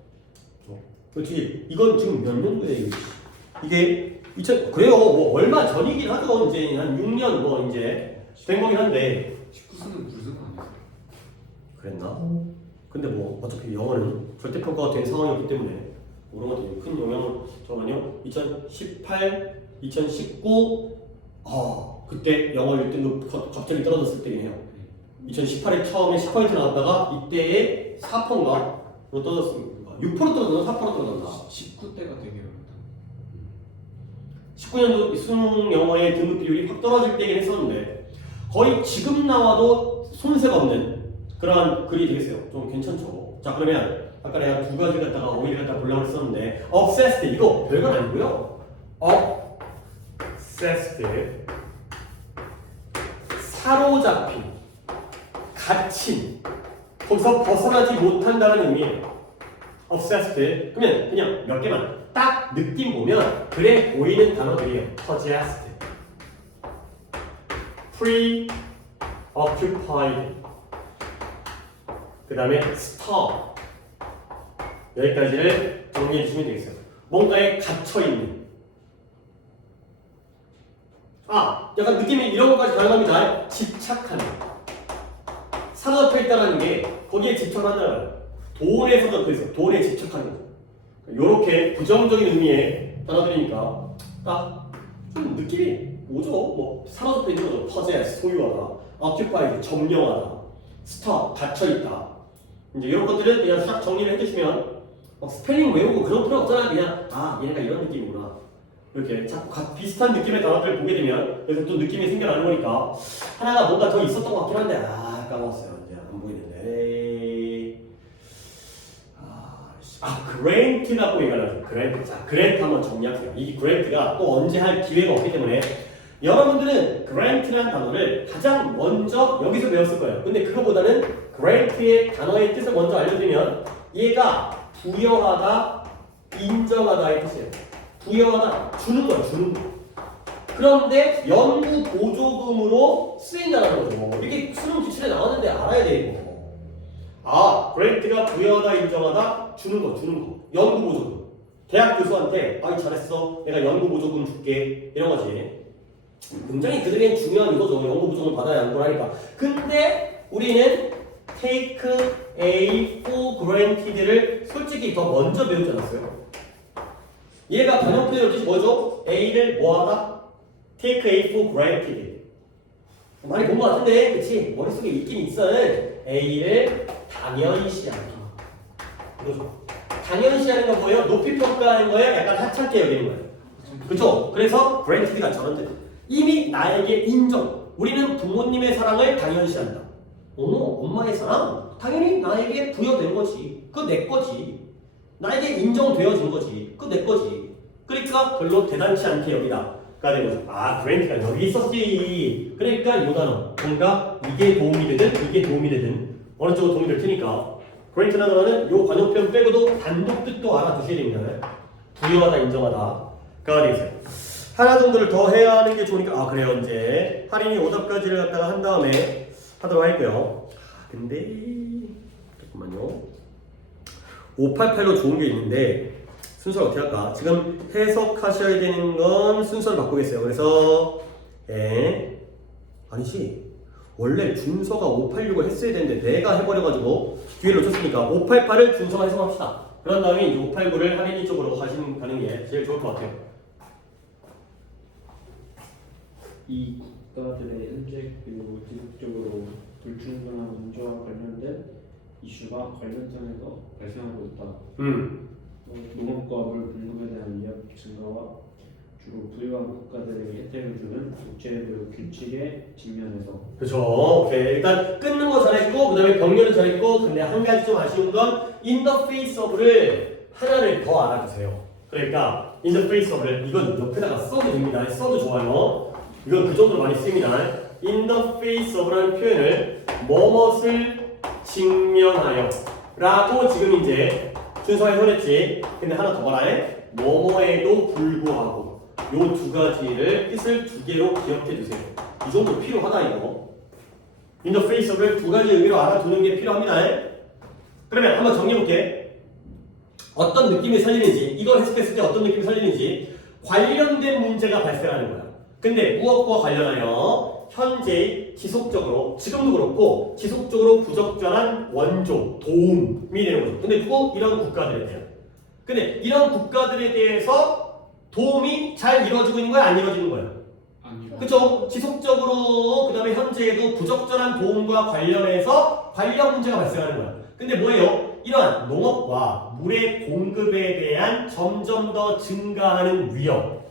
그렇지. 이건 지금 몇 년도예요? 이게 2000 그래요. 뭐 얼마 전이긴 하죠. 이제 한 6년 뭐 이제 된 거긴 한데 19수는 무슨 아니었어요? 그랬나? 근데 뭐 어차피 영어는 절대평가가 된 상황이었기 때문에 그런 것들이 큰 영향을 잠깐만요. 2018, 2019 그때 영어 1등급 갑자기 떨어졌을 때긴 해요. 2018에 처음에 10% 나왔다가 이때에 4%인가? 로 떨어졌습니다. 6% 떨어졌나? 4% 떨어졌나? 19대가 되게 어렵다. 19년도 수능 영어의 등급 비율이 확 떨어질 때긴 했었는데 거의 지금 나와도 손색 없는 그러한 글이 되겠어요. 좀 괜찮죠. 자, 그러면 아까 내가 2가지 갖다가 오히려 갖다 보려고 했었는데 obsessed 이거 별건 아니고요. obsessed 사로잡힌, 갇힌, 거기서 벗어나지 못한다는 의미예요. obsessed 그러면 그냥 몇 개만 딱 느낌 보면 글에 보이는 단어들이에요. possessed, preoccupied, 그 다음에 stop. 여기까지를 정리해 주시면 되겠어요. 뭔가에 갇혀있는. 약간 느낌이 이런 것까지 가능합니다. 집착하는. 사로잡혀 있다는 게 거기에 집착한다는 거예요. 돈에서도 그래서 돈에 집착하는 거죠. 요렇게 부정적인 의미의 단어들이니까 딱 좀 느낌이 오죠. 뭐 사로잡혀 있는 거죠. possess, 소유하다. occupy, 점령하다. stop, 갇혀있다. 이제 이런 것들을 그냥 싹 정리를 해주시면 스펠링 외우고 그런 필요 없잖아요. 그냥 얘네가 이런 느낌이구나. 이렇게 자꾸 비슷한 느낌의 단어들을 보게 되면 그래서 또 느낌이 생겨나는 거니까 하나가 뭔가 더 있었던 것 같긴 한데 까먹었어요. 이제 안 보이는데 그랜트라고 얘기하죠. 그랜트. 자, 그랜트 한번 정리하세요. 이 그랜트가 또 언제 할 기회가 없기 때문에 여러분들은 그랜트라는 단어를 가장 먼저 여기서 배웠을 거예요. 근데 그거보다는 그랜트의 단어의 뜻을 먼저 알려드리면 얘가 부여하다, 인정하다의 뜻이에요. 부여하다, 주는 거예요. 주는 거. 그런데 연구 보조금으로 쓰인다는 거죠. 이렇게 수능 기출에 나왔는데 알아야 돼 이거. 아, 그랜트가 부여하다 인정하다 주는 거. 연구 보조금. 대학 교수한테 잘했어. 내가 연구 보조금 줄게. 이런 거지. 굉장히 그들에겐 중요한 이거죠. 연구 보조금 받아야 연구를 하니까. 근데 우리는 take A for granted를 솔직히 더 먼저 배우지 않았어요? 얘가 관용표현의 뜻이 뭐죠? A를 뭐하다? take A for granted. 많이 본 것 같은데, 그치? 머릿속에 있긴 있어. A를 당연시하다. 이거죠. 당연시하는 건 뭐예요? 높이 평가하는 거예요? 약간 하찮게 여기는 거예요. 그쵸? 그래서 granted가 저런 뜻. 이미 나에게 인정. 우리는 부모님의 사랑을 당연시한다. 어머, 엄마의 사랑? 당연히 나에게 부여된 거지. 그거 내 거지. 나에게 인정되어진 거지. 그거 내 거지. 그러니까 별로 대단치 않게 여기다. 가 된 거죠. 아, 그랜트가 여기 있었지. 그러니까 이 단어. 뭔가 이게 도움이 되든 이게 도움이 되든 어느 쪽으로 도움이 될 테니까. 그랜트라는 단어는 요 관용편 빼고도 단독 뜻도 알아두셔야 됩니다. 부여하다, 인정하다. 가 되겠어요. 하나 정도를 더 해야 하는 게 좋으니까 그래요. 이제 할인이 오답까지를 갖다가 한 다음에 하도록 할게요. 근데 잠깐만요. 588로 좋은 게 있는데 순서를 어떻게 할까? 지금 해석하셔야 되는 건 순서를 바꾸겠어요. 그래서 아니지. 원래 준서가 586을 했어야 되는데 내가 해버려가지고 기회를 놓쳤으니까 588을 준서가 해석합시다. 그런 다음에 이제 589를 할인이 쪽으로 가는 게 제일 좋을 것 같아요. 이 국가들의 현재 그리고 지속적으로 불충분한 문제와 관련된 이슈가 관련성에서 발생하고 있다. 농업과 물 공급에 대한 위협 증가와 주로 부유한 국가들에게 혜택을 주는 국제무역 규칙에 직면해서. 그렇죠. 오케이. 일단 끊는 거 잘했고 그 다음에 병렬은 잘했고 근데 한 가지 좀 아쉬운 건 in the face of를 하나를 더 알아주세요. 그러니까 in the face of를 이건 옆에다가 써도 됩니다. 써도 좋아요. 이건 그 정도로 많이 씁니다. in the face of라는 표현을 뭐뭇을 직면하여 라고 지금 이제 준서에 손했지. 근데 하나 더 봐라. 뭐뭐에도 불구하고 요 두 가지를 뜻을 두 개로 기억해 두세요. 이 정도 필요하다 이거. in the face of를 두 가지 의미로 알아두는 게 필요합니다. 그러면 한번 정리해 볼게. 어떤 느낌이 살리는지, 이걸 해석했을 때 어떤 느낌이 살리는지 관련된 문제가 발생하는 거야. 근데 무엇과 관련하여 현재 지속적으로, 지금도 그렇고 지속적으로 부적절한 원조, 도움이 되는 거죠. 근데 누구? 이런 국가들에 대한. 근데 이런 국가들에 대해서 도움이 잘 이루어지고 있는 거야? 안 이루어지는 거야? 아니요. 그쵸? 지속적으로 그 다음에 현재에도 부적절한 도움과 관련해서 관련 문제가 발생하는 거야. 근데 뭐예요? 이러한 농업과 물의 공급에 대한 점점 더 증가하는 위협,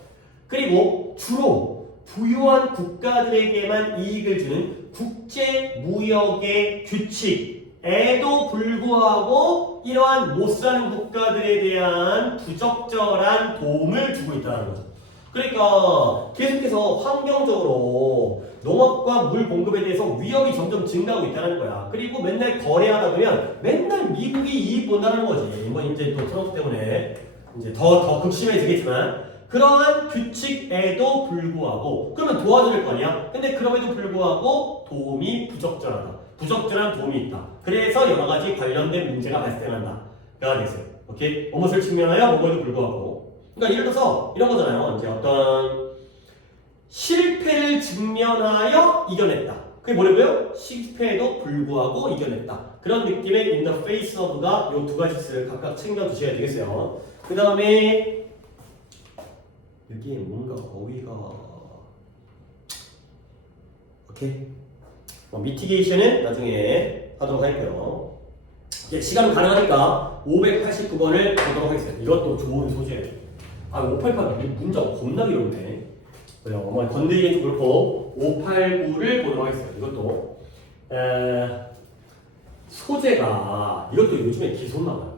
그리고 주로 부유한 국가들에게만 이익을 주는 국제무역의 규칙에도 불구하고 이러한 못사는 국가들에 대한 부적절한 도움을 주고 있다는 거죠. 그러니까 계속해서 환경적으로 농업과 물 공급에 대해서 위협이 점점 증가하고 있다는 거야. 그리고 맨날 거래하다 보면 맨날 미국이 이익 본다는 거지. 이건 이제 또 트럼프 때문에 이제 더 극심해지겠지만 그러한 규칙에도 불구하고 그러면 도와줘야 될 거 아니야? 근데 그럼에도 불구하고 도움이 부적절하다. 부적절한 도움이 있다. 그래서 여러 가지 관련된 문제가 발생한다. 가 됐어요. 오케이? 무엇을 측면하여 뭐에도 불구하고. 그러니까 예를 들어서 이런 거잖아요. 이제 어떤 실패를 직면하여 이겨냈다. 그게 뭐라고요? 실패에도 불구하고 이겨냈다. 그런 느낌의 in the face of가 이 두 가지 뜻을 각각 챙겨 두셔야 되겠어요. 그 다음에 여기에 뭔가 어휘가 오케이. 미티게이션은 나중에 하도록 할게요. 시간 가능하니까 589번을 보도록 하겠습니다. 이것도 좋은 소재예요. 588 문자 겁나 길었네. 어머니 건드리긴 좀 그렇고 589를 보도록 하겠습니다. 이것도 소재가 이것도 요즘에 계속 나와요.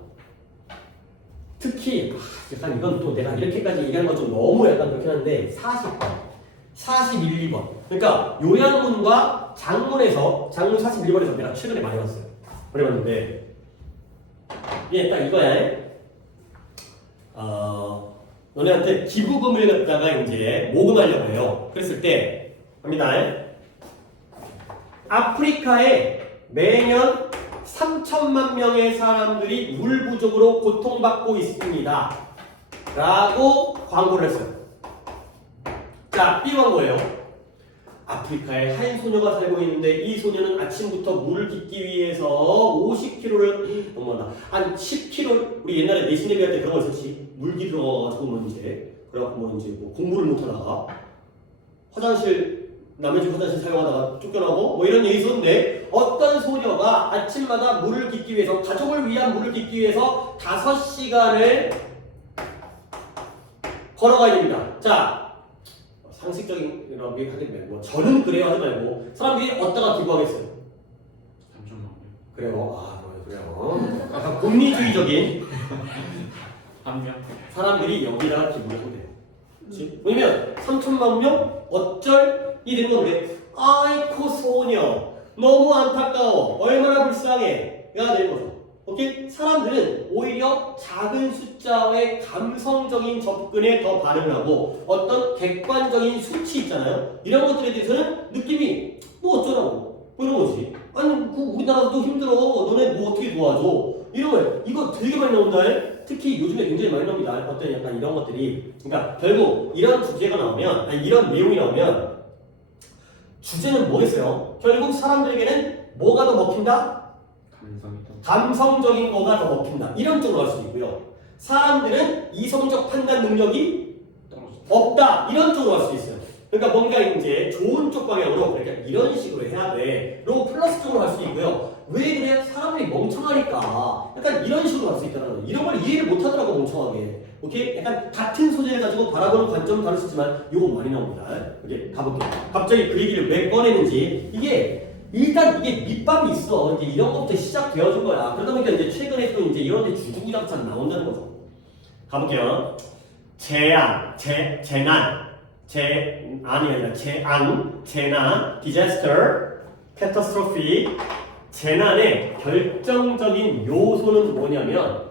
특히 약간 이건 또 내가 이렇게까지 얘기하는 건 좀 너무 약간 그렇긴 한데 40번, 41, 2번. 그러니까 요양문과 장문에서 장문 41번에서 내가 최근에 많이 봤어요. 많이 봤는데 딱 이거야. 너네한테 기부금을 갖다가 이제 모금하려고 해요. 그랬을 때 갑니다. 아프리카에 매년 3천만 명의 사람들이 물 부족으로 고통받고 있습니다. 라고 광고를 했어요. 자, B 광고예요. 아프리카에 한 소녀가 살고 있는데 이 소녀는 아침부터 물을 깃기 위해서 50km를 넘어간다. 한 10km 우리 옛날에 내신 예비할 때 그런 거 있었지. 물 기르러 가지고 뭐 이제 그래갖고 뭐 이제 뭐 공부를 못 하다가 화장실 남의 집 화장실 사용하다가 쫓겨나고 뭐 이런 얘기 있었는데 어떤 소녀가 아침마다 물을 깃기 위해서 가족을 위한 물을 깃기 위해서 5시간을 걸어가야 됩니다. 자. 상식적인 이런 얘기 하지 말고 저는 그래요 하지 말고 사람들이 어디다가 기부하겠어요? 3천만 원. 그래요. 아 그래요. 약간 공리주의적인 한 명. 사람들이 여기다가 기부를 한대요. 그렇지? 왜냐면 3천만 명 어쩔 일인 건데 아이코 소녀 너무 안타까워 얼마나 불쌍해가 되는 거죠. 오케이? 사람들은 오히려 작은 숫자의 감성적인 접근에 더 반응을 하고 어떤 객관적인 수치 있잖아요. 이런 것들에 대해서는 느낌이 뭐 어쩌라고 뭐 이런 거지. 아니 그 우리나라도 힘들어. 너네 뭐 어떻게 도와줘. 이런 거 이거 되게 많이 나온다. 특히 요즘에 굉장히 많이 나옵니다. 어떤 약간 이런 것들이. 그러니까 결국 이런 주제가 나오면 아니 이런 내용이 나오면 주제는 뭐겠어요? 결국 사람들에게는 뭐가 더 먹힌다? 감성이 더. 감성적인 거가 더 먹힌다. 이런 쪽으로 갈 수도 있고요. 사람들은 이성적 판단 능력이 떨어졌다. 없다. 이런 쪽으로 갈 수도 있어요. 그러니까 뭔가 이제 좋은 쪽 방향으로 그러니까 이런 식으로 해야 돼. 로 플러스 쪽으로 갈 수도 있고요. 왜 그래? 사람들이 멍청하니까. 약간 이런 식으로 갈 수 있다는 거예요. 이런 걸 이해를 못 하더라고 멍청하게. 오케이? 약간 같은 소재를 가지고 바라보는 관점은 다를 수 있지만 이거 많이 나옵니다. 오케이, 가볼게요. 갑자기 그 얘기를 왜 꺼내는지 이게 일단 이게 밑밥이 있어. 이제 이런 것부터 시작되어진 거야. 그러다 보니까 이제 최근에 또 이제 이런 데 주구장창 나온다는 거죠. 가볼게요. 재앙, 재난, 재난이 아니라 재난, disaster, catastrophe. 재난의 결정적인 요소는 뭐냐면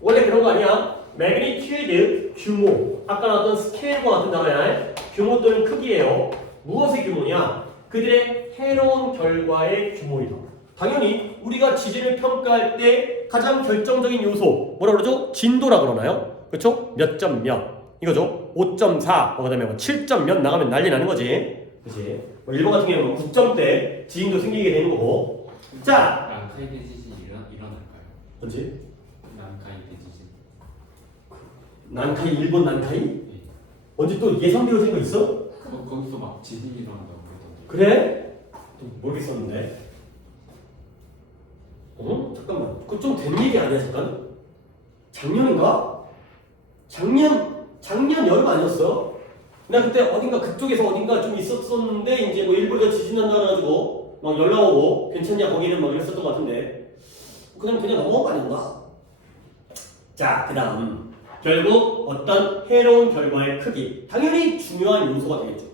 원래 그런 거 아니야? magnitude, 규모. 아까 나왔던 스케일과 같은 단어야. 규모 또는 크기예요. 무엇의 규모냐? 그들의 해로운 결과의 규모이다. 당연히 우리가 지진을 평가할 때 가장 결정적인 요소 뭐라 그러죠? 진도라 그러나요? 그렇죠? 몇 점 몇 이거죠? 5.4 그다음에 뭐 7점 몇 나가면 난리 나는 거지. 그렇지? 뭐 일본 같은 경우는 9점대 지진도 생기게 되는 거고. 자, 난카이 대지진이 일어날까요? 뭐지? 난카이 대지진. 난카이 일본 난카이? 네. 언제 또 예상되어진 거 있어? 거기서 막 지진이 일어난다고 그러던데. 그래? 모르겠었는데. 잠깐만. 그거 좀 된 얘기 아니야 잠깐? 작년인가? 작년 여름 아니었어? 나 그때 어딘가 그쪽에서 어딘가 좀 있었었는데 이제 뭐 일본에서 지진 난다 그래가지고 막 연락 오고 괜찮냐 거기는 막 이랬었던 것 같은데 그냥 넘어간 거 아닌가? 자, 그 다음 결국 어떤 해로운 결과의 크기 당연히 중요한 요소가 되겠죠.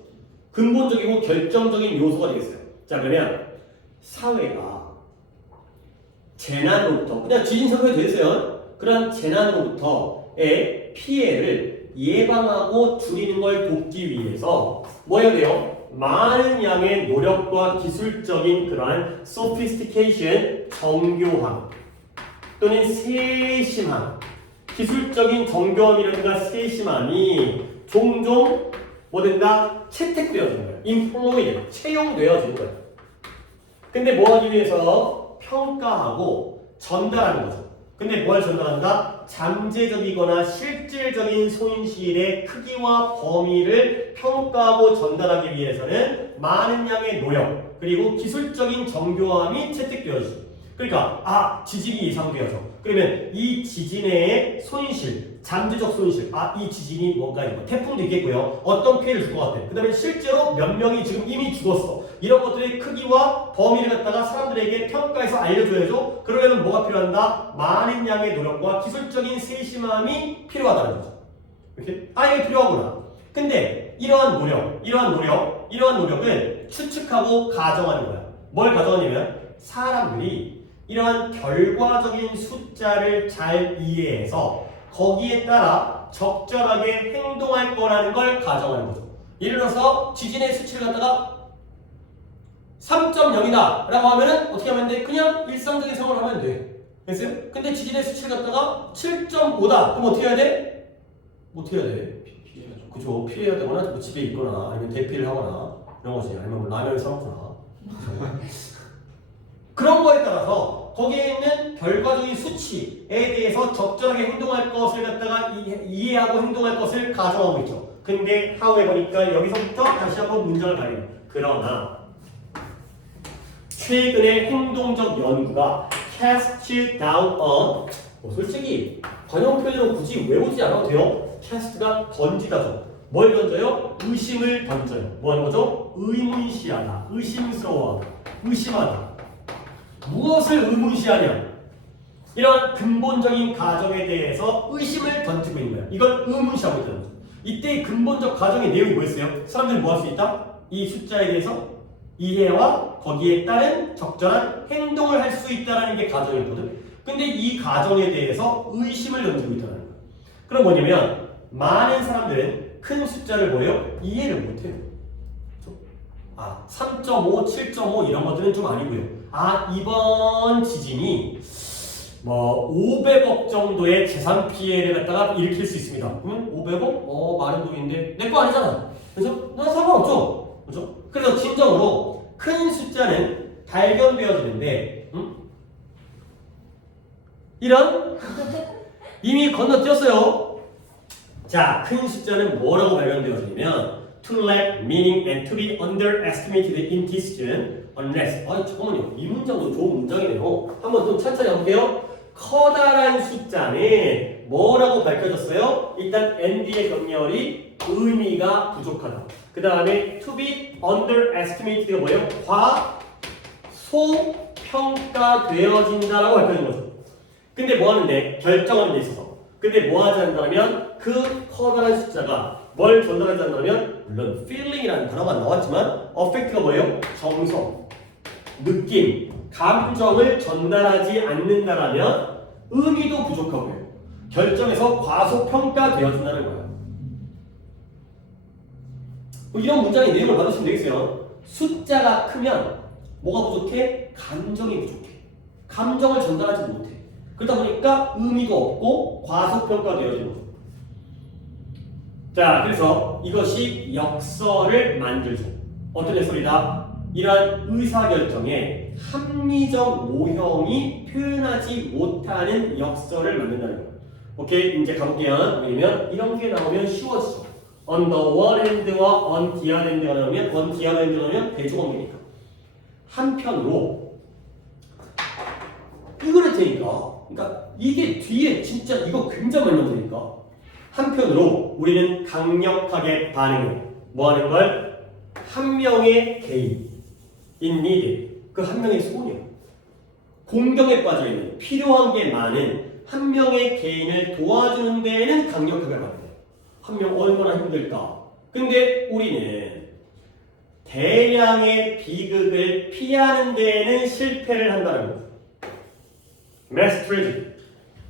근본적이고 결정적인 요소가 되겠어요. 자, 그러면 사회가 재난으로부터 그냥 지진 사고가 되겠어요. 그런 재난으로부터의 피해를 예방하고 줄이는 걸 돕기 위해서 뭐 해야 돼요? 많은 양의 노력과 기술적인 그러한 sophistication, 정교함 또는 세심함 기술적인 정교함이라든가 세심함이 종종 뭐 된다? 채택되어지는 거예요. employed, 채용되어지는 거예요. 근데 뭐 하기 위해서? 평가하고 전달하는 거죠. 근데 뭘 전달한다? 잠재적이거나 실질적인 손실의 크기와 범위를 평가하고 전달하기 위해서는 많은 양의 노력 그리고 기술적인 정교함이 채택되어지죠. 그러니까 지진이 예상되어져. 그러면 이 지진의 손실, 잠재적 손실, 이 지진이 뭔가 이거 태풍도 있겠고요. 어떤 피해를 줄 것 같아. 그 다음에 실제로 몇 명이 지금 이미 죽었어. 이런 것들의 크기와 범위를 갖다가 사람들에게 평가해서 알려줘야죠. 그러려면 뭐가 필요한다? 많은 양의 노력과 기술적인 세심함이 필요하다는 거죠. 이렇게? 이게 필요하구나. 근데 이러한 노력을 추측하고 가정하는 거야. 뭘 가정하냐면 사람들이 이러한 결과적인 숫자를 잘 이해해서 거기에 따라 적절하게 행동할 거라는 걸 가정하는 거죠. 예를 들어서 지진의 수치를 갖다가 3.0이다 라고 하면은 어떻게 하면 돼? 그냥 일상적인 생활을 하면 돼. 됐어요? 근데 지진의 수치를 갖다가 7.5다. 그럼 어떻게 해야 돼? 뭐 어떻게 해야 돼? 피해야죠. 그죠? 피해야 되거나 뭐 집에 있거나 아니면 대피를 하거나 이런 거지. 아니면 뭐 라면을 사 먹거나. 그런 거에 따라서 거기에 있는 결과적인 수치에 대해서 적절하게 행동할 것을 갖다가 이해하고 행동할 것을 가정하고 있죠. 근데 하우에 보니까 여기서부터 다시 한번 문장을 가려요. 그러나 최근의 행동적 연구가 cast down on 솔직히 관용 표현으로 굳이 외우지 않아도 돼요. cast가 던지다죠. 뭘 던져요? 의심을 던져요. 뭐 하는 거죠? 의문시하다, 의심스러워하다, 의심하다. 무엇을 의문시하냐? 이런 근본적인 가정에 대해서 의심을 던지고 있는 거야. 이걸 의문시하고 있다는 거죠. 이때 근본적 가정의 내용이 뭐였어요? 사람들이 뭐 할 수 있다? 이 숫자에 대해서 이해와 거기에 따른 적절한 행동을 할 수 있다는 게 가정이거든. 근데 이 가정에 대해서 의심을 던지고 있다는 거야. 그럼 뭐냐면 많은 사람들은 큰 숫자를 뭐예요? 이해를 못해요. 3.5, 7.5 이런 것들은 좀 아니고요. 이번 지진이 뭐 500억 정도의 재산 피해를 갖다가 일으킬 수 있습니다. 그러면 500억? 많은 돈인데 내 거 아니잖아. 그래서 난 상관없죠. 그렇죠? 그래서 진정으로 큰 숫자는 발견되어지는데 이런 이미 건너뛰었어요. 자, 큰 숫자는 뭐라고 발견되어지냐면 to lack meaning and to be underestimated in decision unless 잠깐만요. 이 문장도 좋은 문장이네요. 한번 좀 천천히 해볼게요. 커다란 숫자는 뭐라고 밝혀졌어요? 일단 ND의 병렬이 의미가 부족하다. 그 다음에 to be underestimated가 뭐예요? 과소평가되어진다라고 밝혀진 거죠. 근데 뭐 하는데? 결정하는 데 있어서. 근데 뭐 하지 않는다면 그 커다란 숫자가 뭘 전달하지 않는다면 물론 feeling이라는 단어가 나왔지만 affect가 뭐예요? 정서, 느낌, 감정을 전달하지 않는다라면 의미도 부족하고요. 결정에서 과소평가되어진다는 거예요. 이런 문장의 내용을 받으시면 되겠어요. 숫자가 크면 뭐가 부족해? 감정이 부족해. 감정을 전달하지 못해. 그러다 보니까 의미가 없고 과소평가되어지는 거죠. 자, 그래서 이것이 역설을 만들죠. 어떤 역설이다? 이러한 의사결정에 합리적 모형이 표현하지 못하는 역설을 만든다는 거예요. 오케이, 이제 가볼게요. 왜냐면 이런 게 나오면 쉬워지죠. on the one hand와 on the other hand가 나오면 on the other hand가 나오면 대조관계니까. 한편으로 이거를 테니까 그러니까 이게 뒤에 진짜 이거 굉장히 많이 나오니까 한편으로 우리는 강력하게 반응해. 뭐 하는 걸? 한 명의 개인 in need. 그 한 명의 소원이야. 공경에 빠져있는 필요한 게 많은 한 명의 개인을 도와주는 데에는 강력하게 반응해. 한 명 얼마나 힘들까. 근데 우리는 대량의 비극을 피하는 데에는 실패를 한다는 거죠. mass tragedy.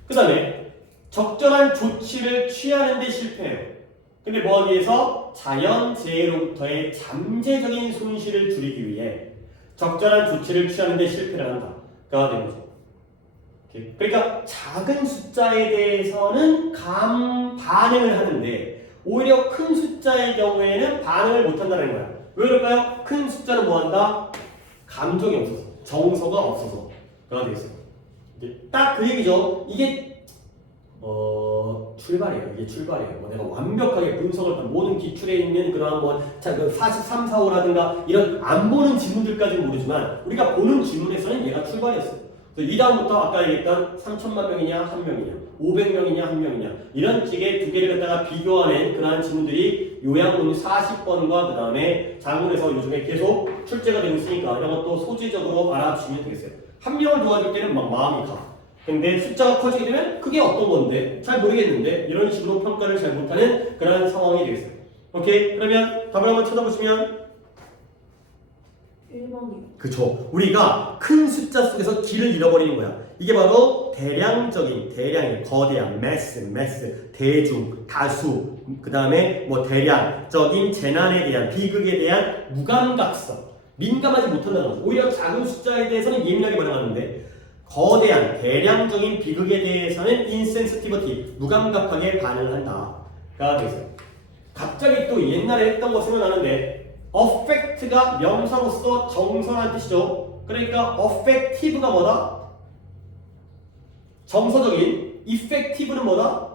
그 다음에 적절한 조치를 취하는 데 실패해요. 근데 뭐 하기 위해서? 자연재해로부터의 잠재적인 손실을 줄이기 위해 적절한 조치를 취하는 데 실패를 한다. 가 되는 거죠. 그러니까 작은 숫자에 대해서는 반응을 하는데 오히려 큰 숫자의 경우에는 반응을 못 한다는 거야. 왜 그럴까요? 큰 숫자는 뭐 한다? 감정이 없어서, 정서가 없어서. 가 되겠어요. 딱 그 얘기죠. 이게 출발이에요. 이게 출발이에요. 내가 완벽하게 분석을 한 모든 기출에 있는 그러한 그 43, 45라든가 이런 안 보는 지문들까지는 모르지만 우리가 보는 지문에서는 얘가 출발이었어요. 그래서 이 다음부터 아까 얘기했던 3천만 명이냐 한 명이냐 500명이냐 한 명이냐 이런 식의 두 개를 갖다가 비교하는 그러한 지문들이 요양문 40번과 그 다음에 자문에서 요즘에 계속 출제가 되고 있으니까 이런 것도 소지적으로 알아주시면 되겠어요. 한 명을 도와줄 때는 막 마음이 가. 근데 숫자가 커지게 되면 그게 어떤 건데 잘 모르겠는데 이런 식으로 평가를 잘 못하는 그런 상황이 되겠어요. 오케이? 그러면 답을 한번 찾아보시면 1번이요. 그쵸. 우리가 큰 숫자 속에서 길을 잃어버리는 거야. 이게 바로 대량의 거대한 매스 대중 다수 그 다음에 뭐 대량적인 재난에 대한 비극에 대한 무감각성 민감하지 못한다는 거죠. 오히려 작은 숫자에 대해서는 예민하게 반응하는데 거대한 대량적인 비극에 대해서는 insensitivity 무감각하게 반응한다가 되겠어요. 갑자기 또 옛날에 했던 거 생각나는데 affect가 명사로서 정서라는 뜻이죠. 그러니까 affective가 뭐다? 정서적인, effective는 뭐다?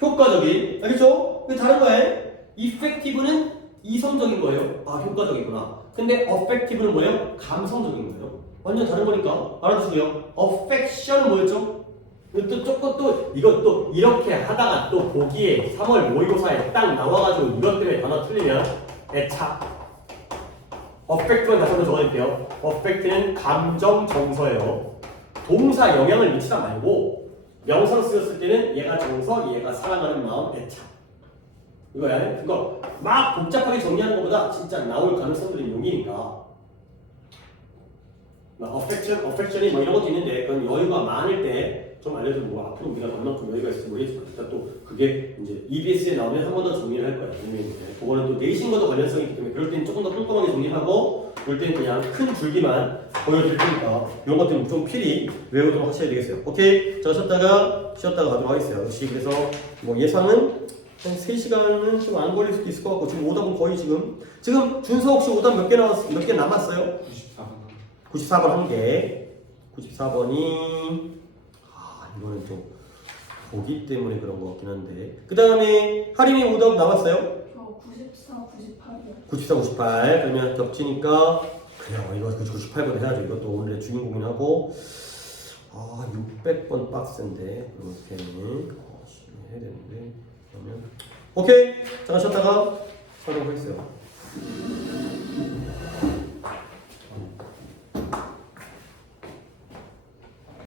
효과적인. 알겠죠? 근데 다른 거예요. effective는 이성적인 거예요. 아, 효과적이구나. 근데 affective는 뭐예요? 감성적인 거예요. 완전 다른 거니까 알아두시고요. affection은 뭐였죠? 또 조금 또 이것도 이렇게 하다가 또 보기에 3월 모의고사에 딱 나와가지고 이것 때문에 단어 틀리면 애착. affect만 다시 한번 적어줄게요. affect는 감정 정서예요. 동사 영향을 미치다 말고 명사로 쓰였을 때는 얘가 정서, 얘가 사랑하는 마음, 애착. 이거야. 그거 막 복잡하게 정리하는 것보다 진짜 나올 가능성들이 용이니까. affection이 뭐 이런 것도 있는데 그건 여유가 많을 때 좀 알려주고 뭐 앞으로 우리가 얼만큼 여유가 있을지 모르겠지만 일단 또 그게 이제 EBS에 나오면 한 번 더 정리를 할 거야. 분명히 그거는 또 내신과도 관련성이 있기 때문에 그럴 때는 조금 더 꼼꼼하게 정리하고 그럴 때는 그냥 큰 줄기만 보여드릴 테니까 이런 것들은 좀 필히 외우도록 하셔야 되겠어요. 오케이? 자, 쉬었다가 가도록 하겠어요. 역시 그래서 뭐 예상은 한 3시간은 좀 안 걸릴 수도 있을 것 같고 지금 오답은 거의 지금 준서 혹시 오답 몇 개 남았어요? 94번 한 개. 94번이 이거는 좀 보기 때문에 그런 것 같긴 한데 그 다음에 할인이 오답 나왔어요? 저 94, 98이요. 94, 98 그러면 겹치니까 그냥 이거 98번 해야죠. 이것도 오늘의 주인공이긴 하고 600번 박스인데 이렇게 해야 되는데 그러면 오케이 잠깐 쉬었다가 하도록 하겠어요.